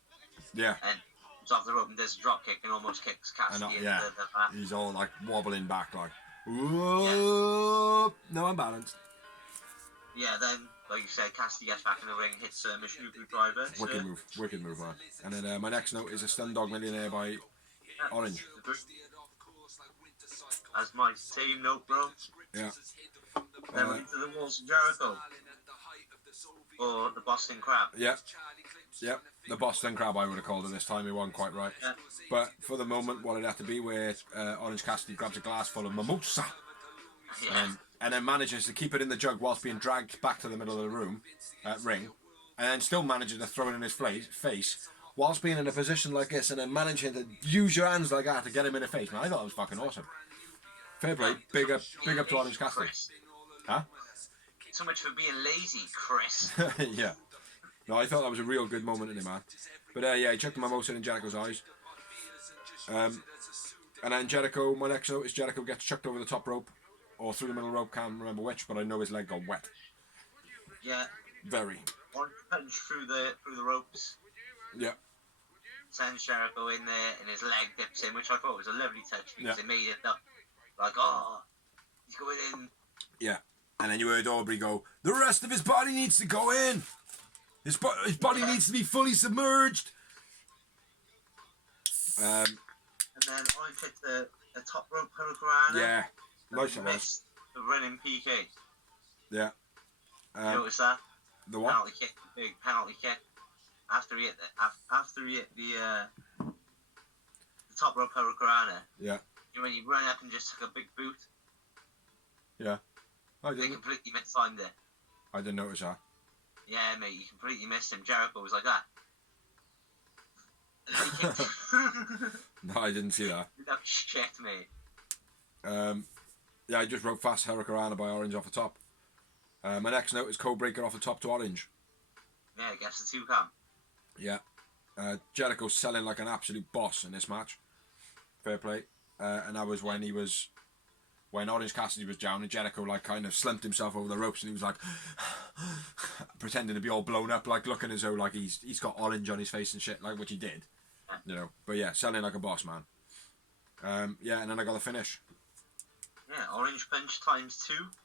Yeah. And comes off the rope and does a drop kick and almost kicks Cassidy into the mat. He's all like wobbling back like, whoa, no, I'm balanced. Yeah, then, like you said, Cassidy gets back in the ring, hits Mishnuku driver. Wicked move, man. And then my next note is a Stun Dog Millionaire by Orange. That's my team note, bro. Yeah. Then we're into the Walls of Jericho. Or the Boston Crab. Yeah. The Boston Crab, I would have called it this time. It wasn't quite right. Yeah. But for the moment, what it had to be, where Orange Cassidy grabs a glass full of mimosa. Yeah. And then manages to keep it in the jug whilst being dragged back to the middle of the ring. And then still manages to throw it in his face whilst being in a position like this, and then managing to use your hands like that to get him in the face. Man, I thought it was fucking awesome. Fair play. Big up to Orange Cassidy. Chris. Huh? So much for being lazy, Chris. Yeah. No, I thought that was a real good moment in it, man. But yeah, he chucked the mimosa in Jericho's eyes. And then Jericho, my next note is Jericho gets chucked over the top rope or through the middle rope, can't remember which, but I know his leg got wet. Yeah. Very. Orange punch through the ropes. Yeah. Sends Jericho in there and his leg dips in, which I thought was a lovely touch because it made it look like, oh, he's going in. Yeah. And then you heard Aubrey go, the rest of his body needs to go in. His body needs to be fully submerged. And then Orange hit the top rope hurricane. Yeah. Nice it was. Missed the running PK. Yeah. You notice that? The what? Penalty kick, the big penalty kick. After he hit the top rope hurricane. Yeah. When he ran up and just took a big boot. Yeah. They completely mistimed it. I didn't notice that. Yeah, mate, you completely missed him. Jericho was like that. No, I didn't see that. No shit, mate. Yeah, I just wrote Fast Hurricane by Orange off the top. My next note is Codebreaker off the top to Orange. Yeah, I guess the two can. Yeah. Jericho's selling like an absolute boss in this match. Fair play. And that was when when Orange Cassidy was down and Jericho like kind of slumped himself over the ropes and he was like pretending to be all blown up, like looking as though like he's got orange on his face and shit, like which he did. You know. But yeah, selling like a boss, man. Yeah, and then I got the finish. Yeah, Orange Punch times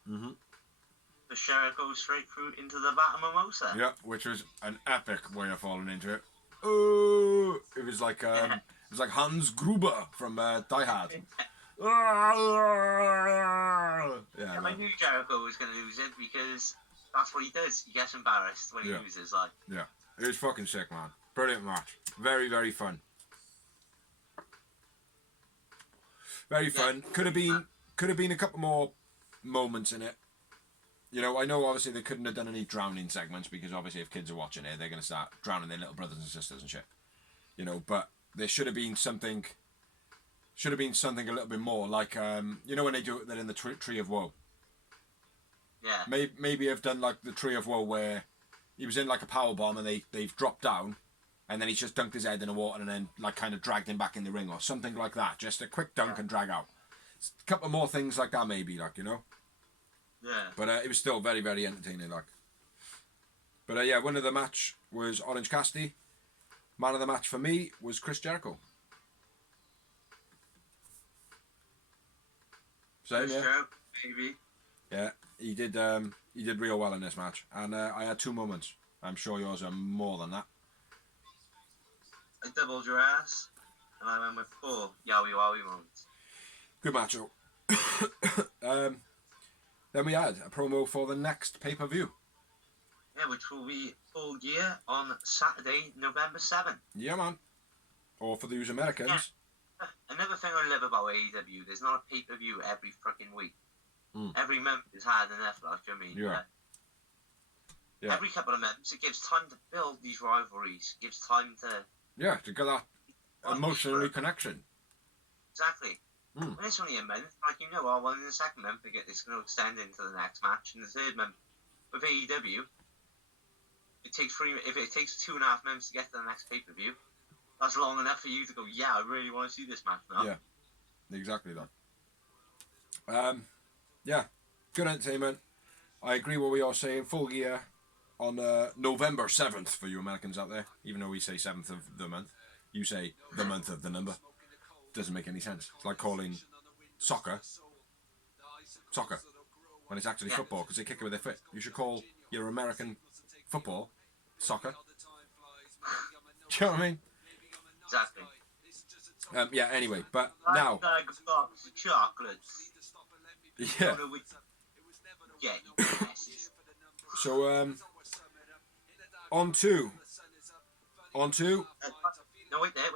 2. Mm-hmm. The Jericho straight through into the Vata Mimosa. Yeah, which was an epic way of falling into it. Oh, it was like Hans Gruber from Die Hard. Yeah, I knew Jericho was going to lose it because that's what he does. He gets embarrassed when he loses. Like, yeah, it was fucking sick, man. Brilliant match. Very, very fun. Very fun. Could have been a couple more moments in it. You know, I know obviously they couldn't have done any drowning segments because obviously if kids are watching it, they're going to start drowning their little brothers and sisters and shit. You know, but there should have been something a little bit more, like, you know when they do it, they're in the Tree of Woe. yeah. Maybe I've done like the Tree of Woe where he was in like a power bomb and they've dropped down and then he's just dunked his head in the water and then like kind of dragged him back in the ring or something like that. Just a quick dunk and drag out. A couple more things like that maybe, like, you know. Yeah. But it was still very, very entertaining, like. But yeah, winner of the match was Orange Cassidy. Man of the match for me was Chris Jericho. Same, yeah. Jericho, baby. Yeah, he did real well in this match, and I had 2 moments. I'm sure yours are more than that. I doubled your ass, and I went with 4 Yowie Wowie moments. Good match, though. Then we had a promo for the next pay-per-view. Yeah, which will be Full Gear on Saturday, November 7th. Yeah, man. Or for those Americans. Yeah. Another thing I love about AEW, there's not a pay-per-view every freaking week. Every month is hard enough, like, you know what I mean? Yeah. Every couple of months, it gives time to build these rivalries. It gives time to... Yeah, to get that emotional reconnection. Exactly. When it's only a month, like, you know, well, in the second month, it's going to extend into the next match. In the third month, with AEW, if it takes 2.5 months to get to the next pay-per-view, that's long enough for you to go, yeah, I really want to see this match now. Yeah, exactly that. Yeah, good entertainment. I agree with what we are saying. Full Gear on November 7th for you Americans out there. Even though we say 7th of the month, you say the month of the number. Doesn't make any sense. It's like calling soccer when it's actually football because they kick it with their foot. You should call your American football soccer. Do you know what I mean? Exactly. Yeah, anyway, but now... chocolates. Yeah. Yeah, So, on to... No, wait there.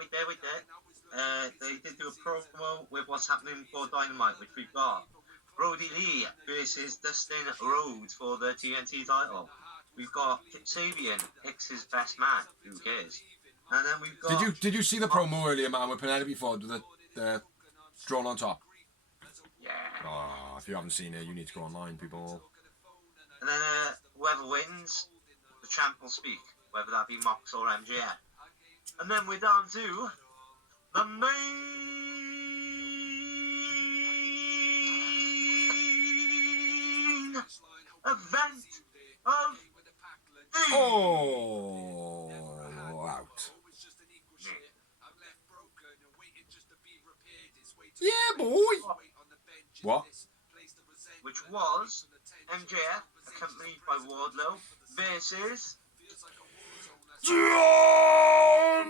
They did do a promo with what's happening for Dynamite, which we've got Brody Lee versus Dustin Rhodes for the TNT title. We've got Kip Sabian picks his best man. Who cares? And then we've got... Did you see the promo earlier, man, with Penelope Ford with the drawn on top? Yeah. Oh, if you haven't seen it, you need to go online, people. And then whoever wins, the champ will speak, whether that be Mox or MJF. And then we're down to the main event of the... Oh, out. Yeah, boy. What? Which was MJF, accompanied by Wardlow, versus... John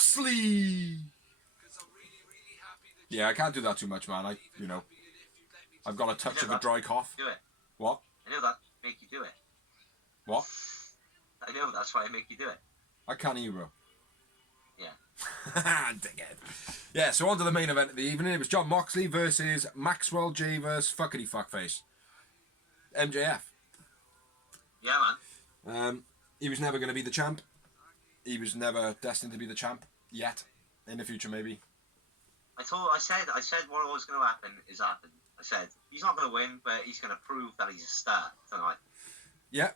Moxley. Yeah, I can't do that too much, man. I've got a touch of a dry cough. Do it. What? I know that make you do it. What? I know that's why I make you do it. I can't hear, bro. Yeah. Dickhead. Yeah, so on to the main event of the evening. It was John Moxley versus Maxwell J versus fuckity fuckface MJF. Yeah, man. He was never going to be the champ. He was never destined to be the champ yet. In the future, maybe. I said what was going to happen is happened. I said he's not going to win, but he's going to prove that he's a star tonight. Yeah.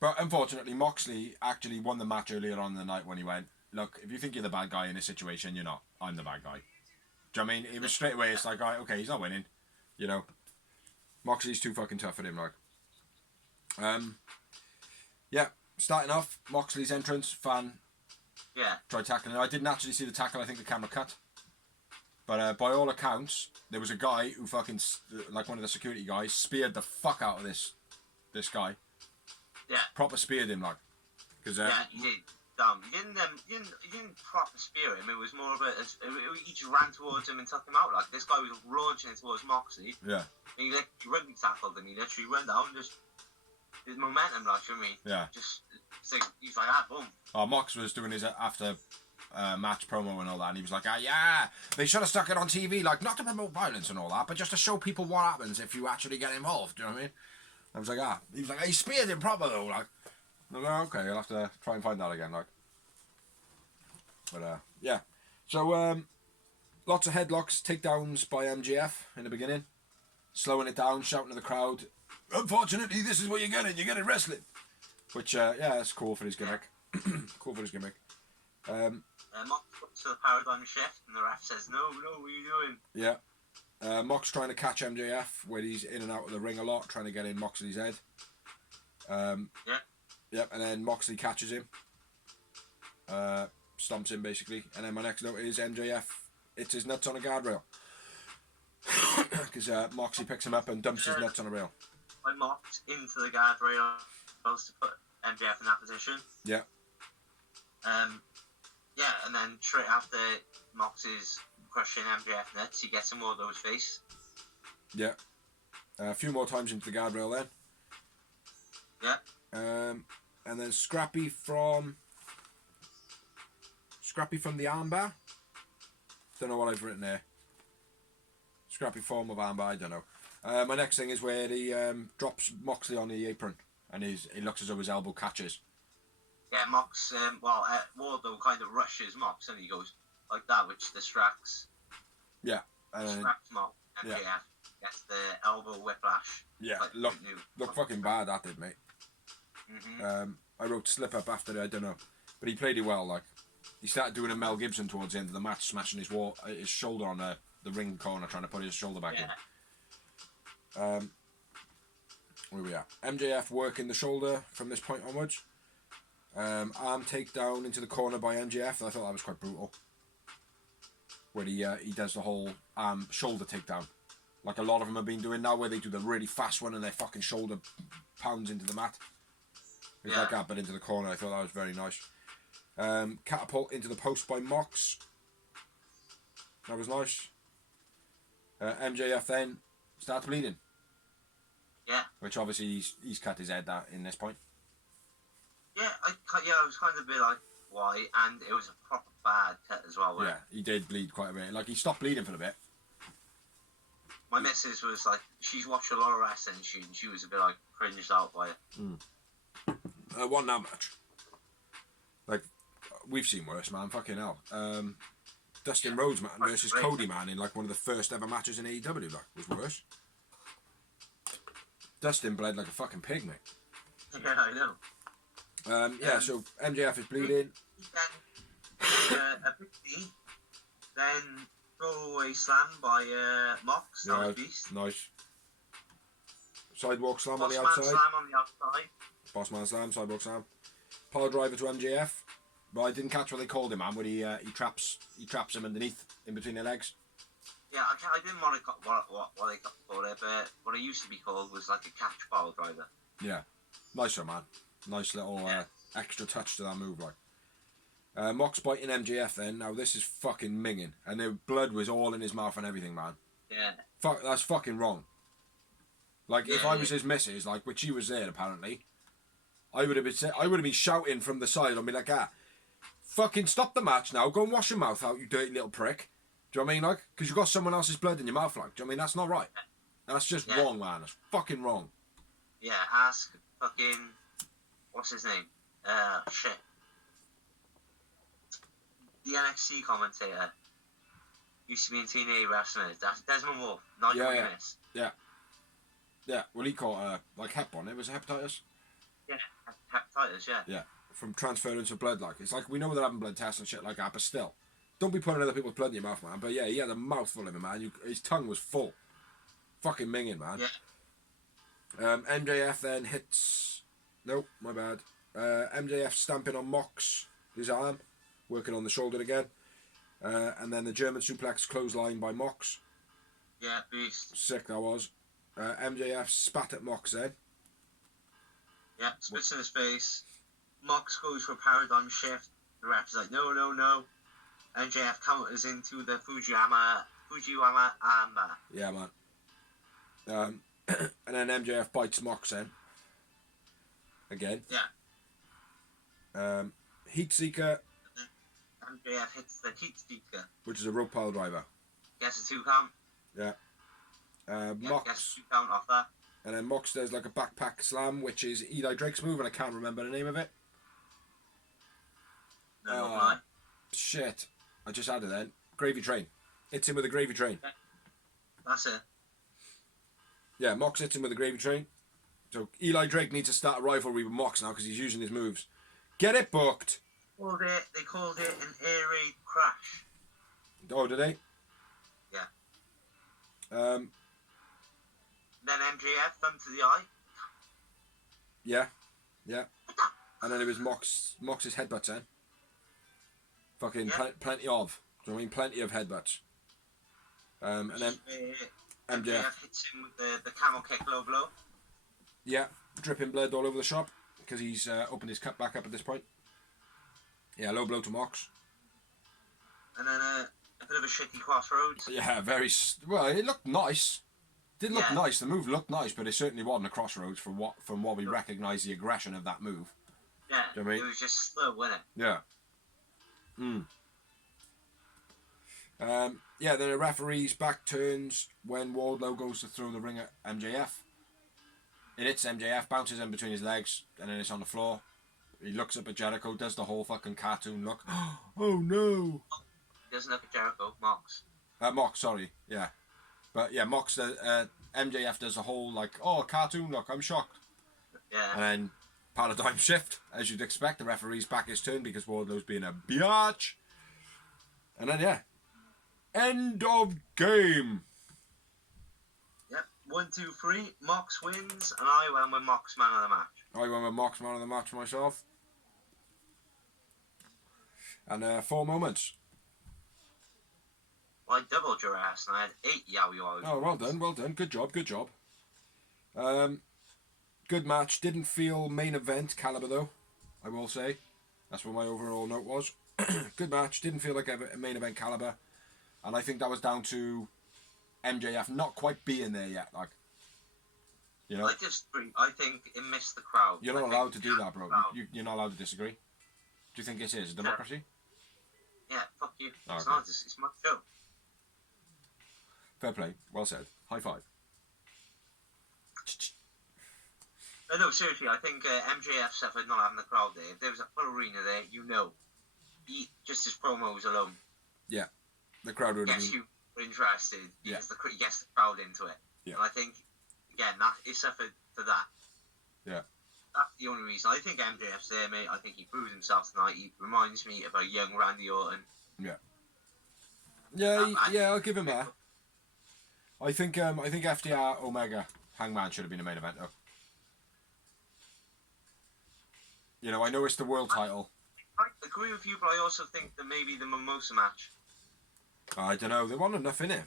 But unfortunately, Moxley actually won the match earlier on in the night when he went, look, if you think you're the bad guy in this situation, you're not. I'm the bad guy. Do you know what I mean? It was straight away, it's like, all right, okay, he's not winning. You know? Moxley's too fucking tough for him, like. Yeah, starting off, Moxley's entrance, fan. Yeah. Tried tackling him. I didn't actually see the tackle, I think the camera cut. But by all accounts, there was a guy who fucking, like one of the security guys, speared the fuck out of this guy. Yeah. Proper speared him, like. Cause, yeah, he did. He didn't proper spear him. It was more of he just ran towards him and took him out. Like this guy was launching towards Moxley. Yeah. And he rugby tackled him. He literally went down, just his momentum, like, you know what I mean? Yeah. Just he's like, ah, boom. Oh, Mox was doing his after match promo and all that, and he was like, yeah, they should have stuck it on TV, like not to promote violence and all that, but just to show people what happens if you actually get involved. Do you know what I mean? I was like, he was like, he speared him proper though, like. I'm like, okay, I'll have to try and find that again, like. But yeah, so lots of headlocks, takedowns by MJF in the beginning, slowing it down, shouting to the crowd, unfortunately this is what you're getting wrestling, which yeah, that's cool for his gimmick. Cool for his gimmick. Mox goes to the paradigm shift and the ref says, no, what are you doing? Yeah. Mox trying to catch MJF when he's in and out of the ring a lot, trying to get in Moxley's head. Yeah. Yep, and then Moxley catches him. Stomps him basically. And then my next note is MJF hits his nuts on a guardrail. Because Moxley picks him up and dumps his nuts on a rail. I Mox into the guardrail to put MJF in that position. Yeah. Yeah, and then straight after Mox is crushing MJF nuts, he gets him all those face. Yeah. A few more times into the guardrail then. Yeah. And then Scrappy from the armbar. Don't know what I've written there. Scrappy form of armbar, I don't know. My next thing is where he drops Moxley on the apron and it looks as though his elbow catches. Yeah, Mox, Wardlow kind of rushes Mox and he goes like that, which distracts. Yeah. Distracts Mox. MJF gets the elbow whiplash. Yeah, like, look fucking bad, that did, mate. Mm-hmm. I wrote slip up after it, I don't know. But he played it well, like. He started doing a Mel Gibson towards the end of the match, smashing his shoulder on the ring corner, trying to put his shoulder back in. Where we are. MJF working the shoulder from this point onwards. Arm takedown into the corner by MJF. I thought that was quite brutal. Where he does the whole shoulder takedown. Like a lot of them have been doing now, where they do the really fast one and their fucking shoulder pounds into the mat. It's like that, but into the corner. I thought that was very nice. Catapult into the post by Mox. That was nice. MJF then starts bleeding. Yeah. Which obviously he's cut his head in this point. Yeah, I was kind of a bit like, why? And it was a proper bad cut as well. Yeah, he did bleed quite a bit. Like, he stopped bleeding for a bit. My missus was like, she's watched a lot of wrestling, and she was a bit like cringed out by it. Won that match. Like, we've seen worse, man. Fucking hell. Dustin Rhodes, man, versus Cody, man, in like one of the first ever matches in AEW, like, was worse. Dustin bled like a fucking pig, mate. Yeah, I know. Yeah, so MJF is bleeding. Then a big D, then throwaway slam by Mox. That was beast. Nice. Sidewalk slam on the Bossman outside. slam on the outside. Bossman slam, sidewalk slam. Power driver to MJF. But I didn't catch what they called him, man. When he traps him underneath, in between the legs. Yeah, I didn't want to what they called it, but what it used to be called was like a catch power driver. Yeah, nice one, man. Nice little extra touch to that move, like. Mox biting MJF then. Now this is fucking minging, and the blood was all in his mouth and everything, man. Yeah. Fuck, that's fucking wrong. Like, if I was his missus, like, which she was there apparently, I would have been shouting from the side. I'd be like, fucking stop the match now. Go and wash your mouth out, you dirty little prick. Do you know what I mean? Like, because you've got someone else's blood in your mouth, like. Do you know what I mean? That's not right. That's just wrong, man. That's fucking wrong. Yeah, ask fucking, what's his name? Shit. The NXT commentator. used to be in TNA wrestling. That's Desmond Wolfe, Nigel McGuinness. Yeah, well, he caught like hep on it. Was it hepatitis? Yeah, hepatitis, yeah. Yeah, from transference of blood. Like, it's like we know they're having blood tests and shit like that, but still, don't be putting other people's blood in your mouth, man. But yeah, he had a mouthful of it, man. His tongue was full. Fucking minging, man. Yeah. MJF then hits. Nope, my bad. MJF stamping on Mox, his arm, working on the shoulder again. And then the German suplex clothesline by Mox. Yeah, beast. Sick that was. MJF spat at Mox then. Yeah, spits in his face. Mox goes for a paradigm shift. The ref's like, no. MJF counters into the Fujiwara armbar. Yeah, man. And then MJF bites Mox then. Again. Yeah. Heat Seeker. MJF hits the Heat Seeker. Which is a rope pile driver. Gets a 2 count. Yeah. Gets Mox. a 2 count off that. And then Mox does like a backpack slam, which is Eli Drake's move, and I can't remember the name of it. No, shit. I just had it then. Gravy Train. Hits him with a Gravy Train. That's it. Yeah, Mox hits him with a Gravy Train. So Eli Drake needs to start a rivalry with Mox now because he's using his moves. Get it booked. They called it an air raid crash. Oh, did they? Yeah. Then MJF, thumb to the eye. Yeah. And then it was Mox's headbutts then. Fucking plenty of. Do you know what I mean? Plenty of headbutts. And then MJF hits him with the camel kick low blow. Yeah, dripping blood all over the shop because he's opened his cut back up at this point. Yeah, low blow to Mox. And then a bit of a shitty crossroads. Yeah, well. It looked nice. Did look nice. The move looked nice, but it certainly wasn't a crossroads from what we recognise the aggression of that move. Yeah, do you know what I mean? It was just slow, wasn't it? Yeah. Yeah, then the referee's back turns when Wardlow goes to throw the ring at MJF. It hits MJF, bounces in between his legs, and then it's on the floor. He looks up at Jericho, does the whole fucking cartoon look. Oh no! He doesn't look at Jericho, Mox. Mox, sorry, yeah. But yeah, Mox, MJF does the whole like, oh, cartoon look, I'm shocked. Yeah. And then paradigm shift, as you'd expect, the referee's back his turn because Wardlow's being a biatch. And then, yeah. End of game. Yep, 1, 2, 3. Mox wins, and I went with Mox man of the match. I went with Mox man of the match myself. And 4 moments. Well, I doubled your ass, and I had 8 yowie-wowies. Oh, well done. Good job. Good match. Didn't feel main event caliber though, I will say. That's what my overall note was. Good match. Didn't feel like a main event caliber. And I think that was down to MJF not quite being there yet. Like, you know. I disagree. I think it missed the crowd. You're not allowed to do that, bro. You're not allowed to disagree. Do you think it is a democracy? Yeah, fuck you. Oh, it's okay. not. It's my show. Fair play. Well said. High five. No, seriously, I think MJF suffered not having the crowd there. If there was a full arena there, just his promos alone. Yeah. The crowd would have Gets been... you interested because he gets the crowd into it. Yeah. And I think, again, that he suffered for that. Yeah. That's the only reason. I think MJF's there, mate. I think he proved himself tonight. He reminds me of a young Randy Orton. Yeah. Yeah, I'll give him that. I think FTR Omega Hangman should have been a main event though. You know, I know it's the world title. I agree with you, but I also think that maybe the Mimosa match. I don't know. There wasn't enough in it.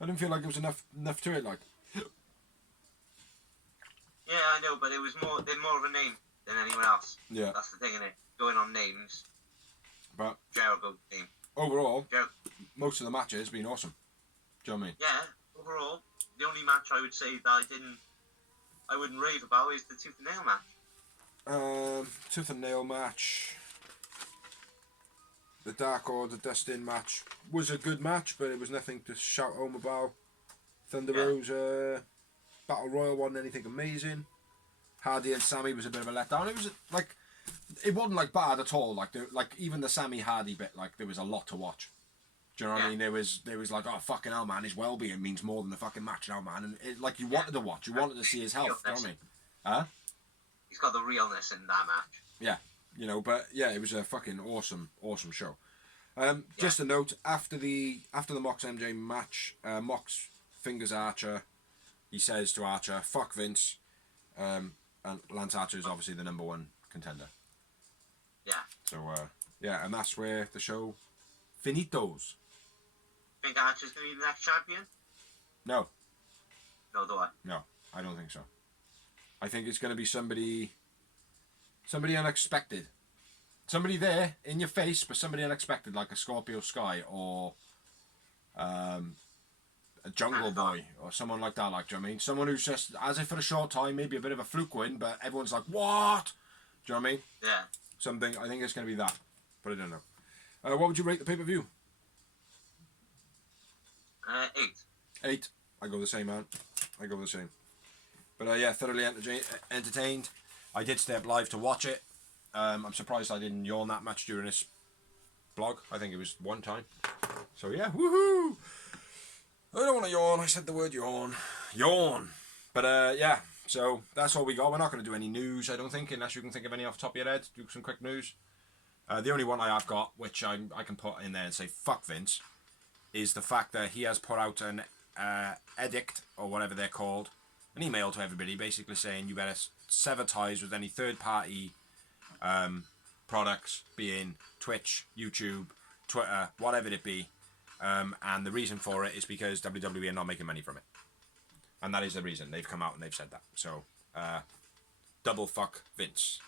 I didn't feel like there was enough to it. Like. Yeah, I know, but it was they're more of a name than anyone else. Yeah. That's the thing, innit? Going on names. But Jericho's name. Overall, most of the matches have been awesome. Do you know what I mean? Yeah, overall, the only match I would say that I wouldn't rave about is the tooth and nail match. Tooth and nail match. The Dark Order Dustin match was a good match, but it was nothing to shout home about. Thunder Rosa Battle Royal wasn't anything amazing. Hardy and Sammy was a bit of a letdown. It was like, it wasn't like bad at all. Like even the Sammy Hardy bit, like there was a lot to watch. Do you know what I mean? There was like, oh, fucking hell, man, his well-being means more than the fucking match now, man. And like, you wanted to watch. You wanted to see his health. Do you know what I mean? Huh? He's got the realness in that match. Yeah. You know, but yeah, it was a fucking awesome show. Just a note, after the Mox MJ match, Mox fingers Archer. He says to Archer, fuck Vince. And Lance Archer is obviously the number one contender. Yeah. So, yeah, and that's where the show finitos. Think Archer's going to be the next champion? No. No, do I? No, I don't think so. I think it's going to be somebody unexpected. Somebody there in your face, but somebody unexpected, like a Scorpio Sky or a Jungle Boy or someone like that. Like, do you know what I mean? Someone who's just, as if for a short time, maybe a bit of a fluke win, but everyone's like, what? Do you know what I mean? Yeah. Something. I think it's going to be that, but I don't know. What would you rate the pay-per-view? 8. 8. I go the same, man. I go the same. But yeah, thoroughly entertained. I did stay up live to watch it. I'm surprised I didn't yawn that much during this blog. I think it was one time. So yeah, woohoo! I don't want to yawn. I said the word yawn. Yawn. But yeah, so that's all we got. We're not going to do any news, I don't think, unless you can think of any off the top of your head. Do some quick news. The only one I have got, which I can put in there and say fuck Vince, is the fact that he has put out an edict, or whatever they're called, an email to everybody basically saying you better sever ties with any third-party products, being Twitch, YouTube, Twitter, whatever it be. And the reason for it is because WWE are not making money from it. And that is the reason. They've come out and they've said that. So, double fuck Vince.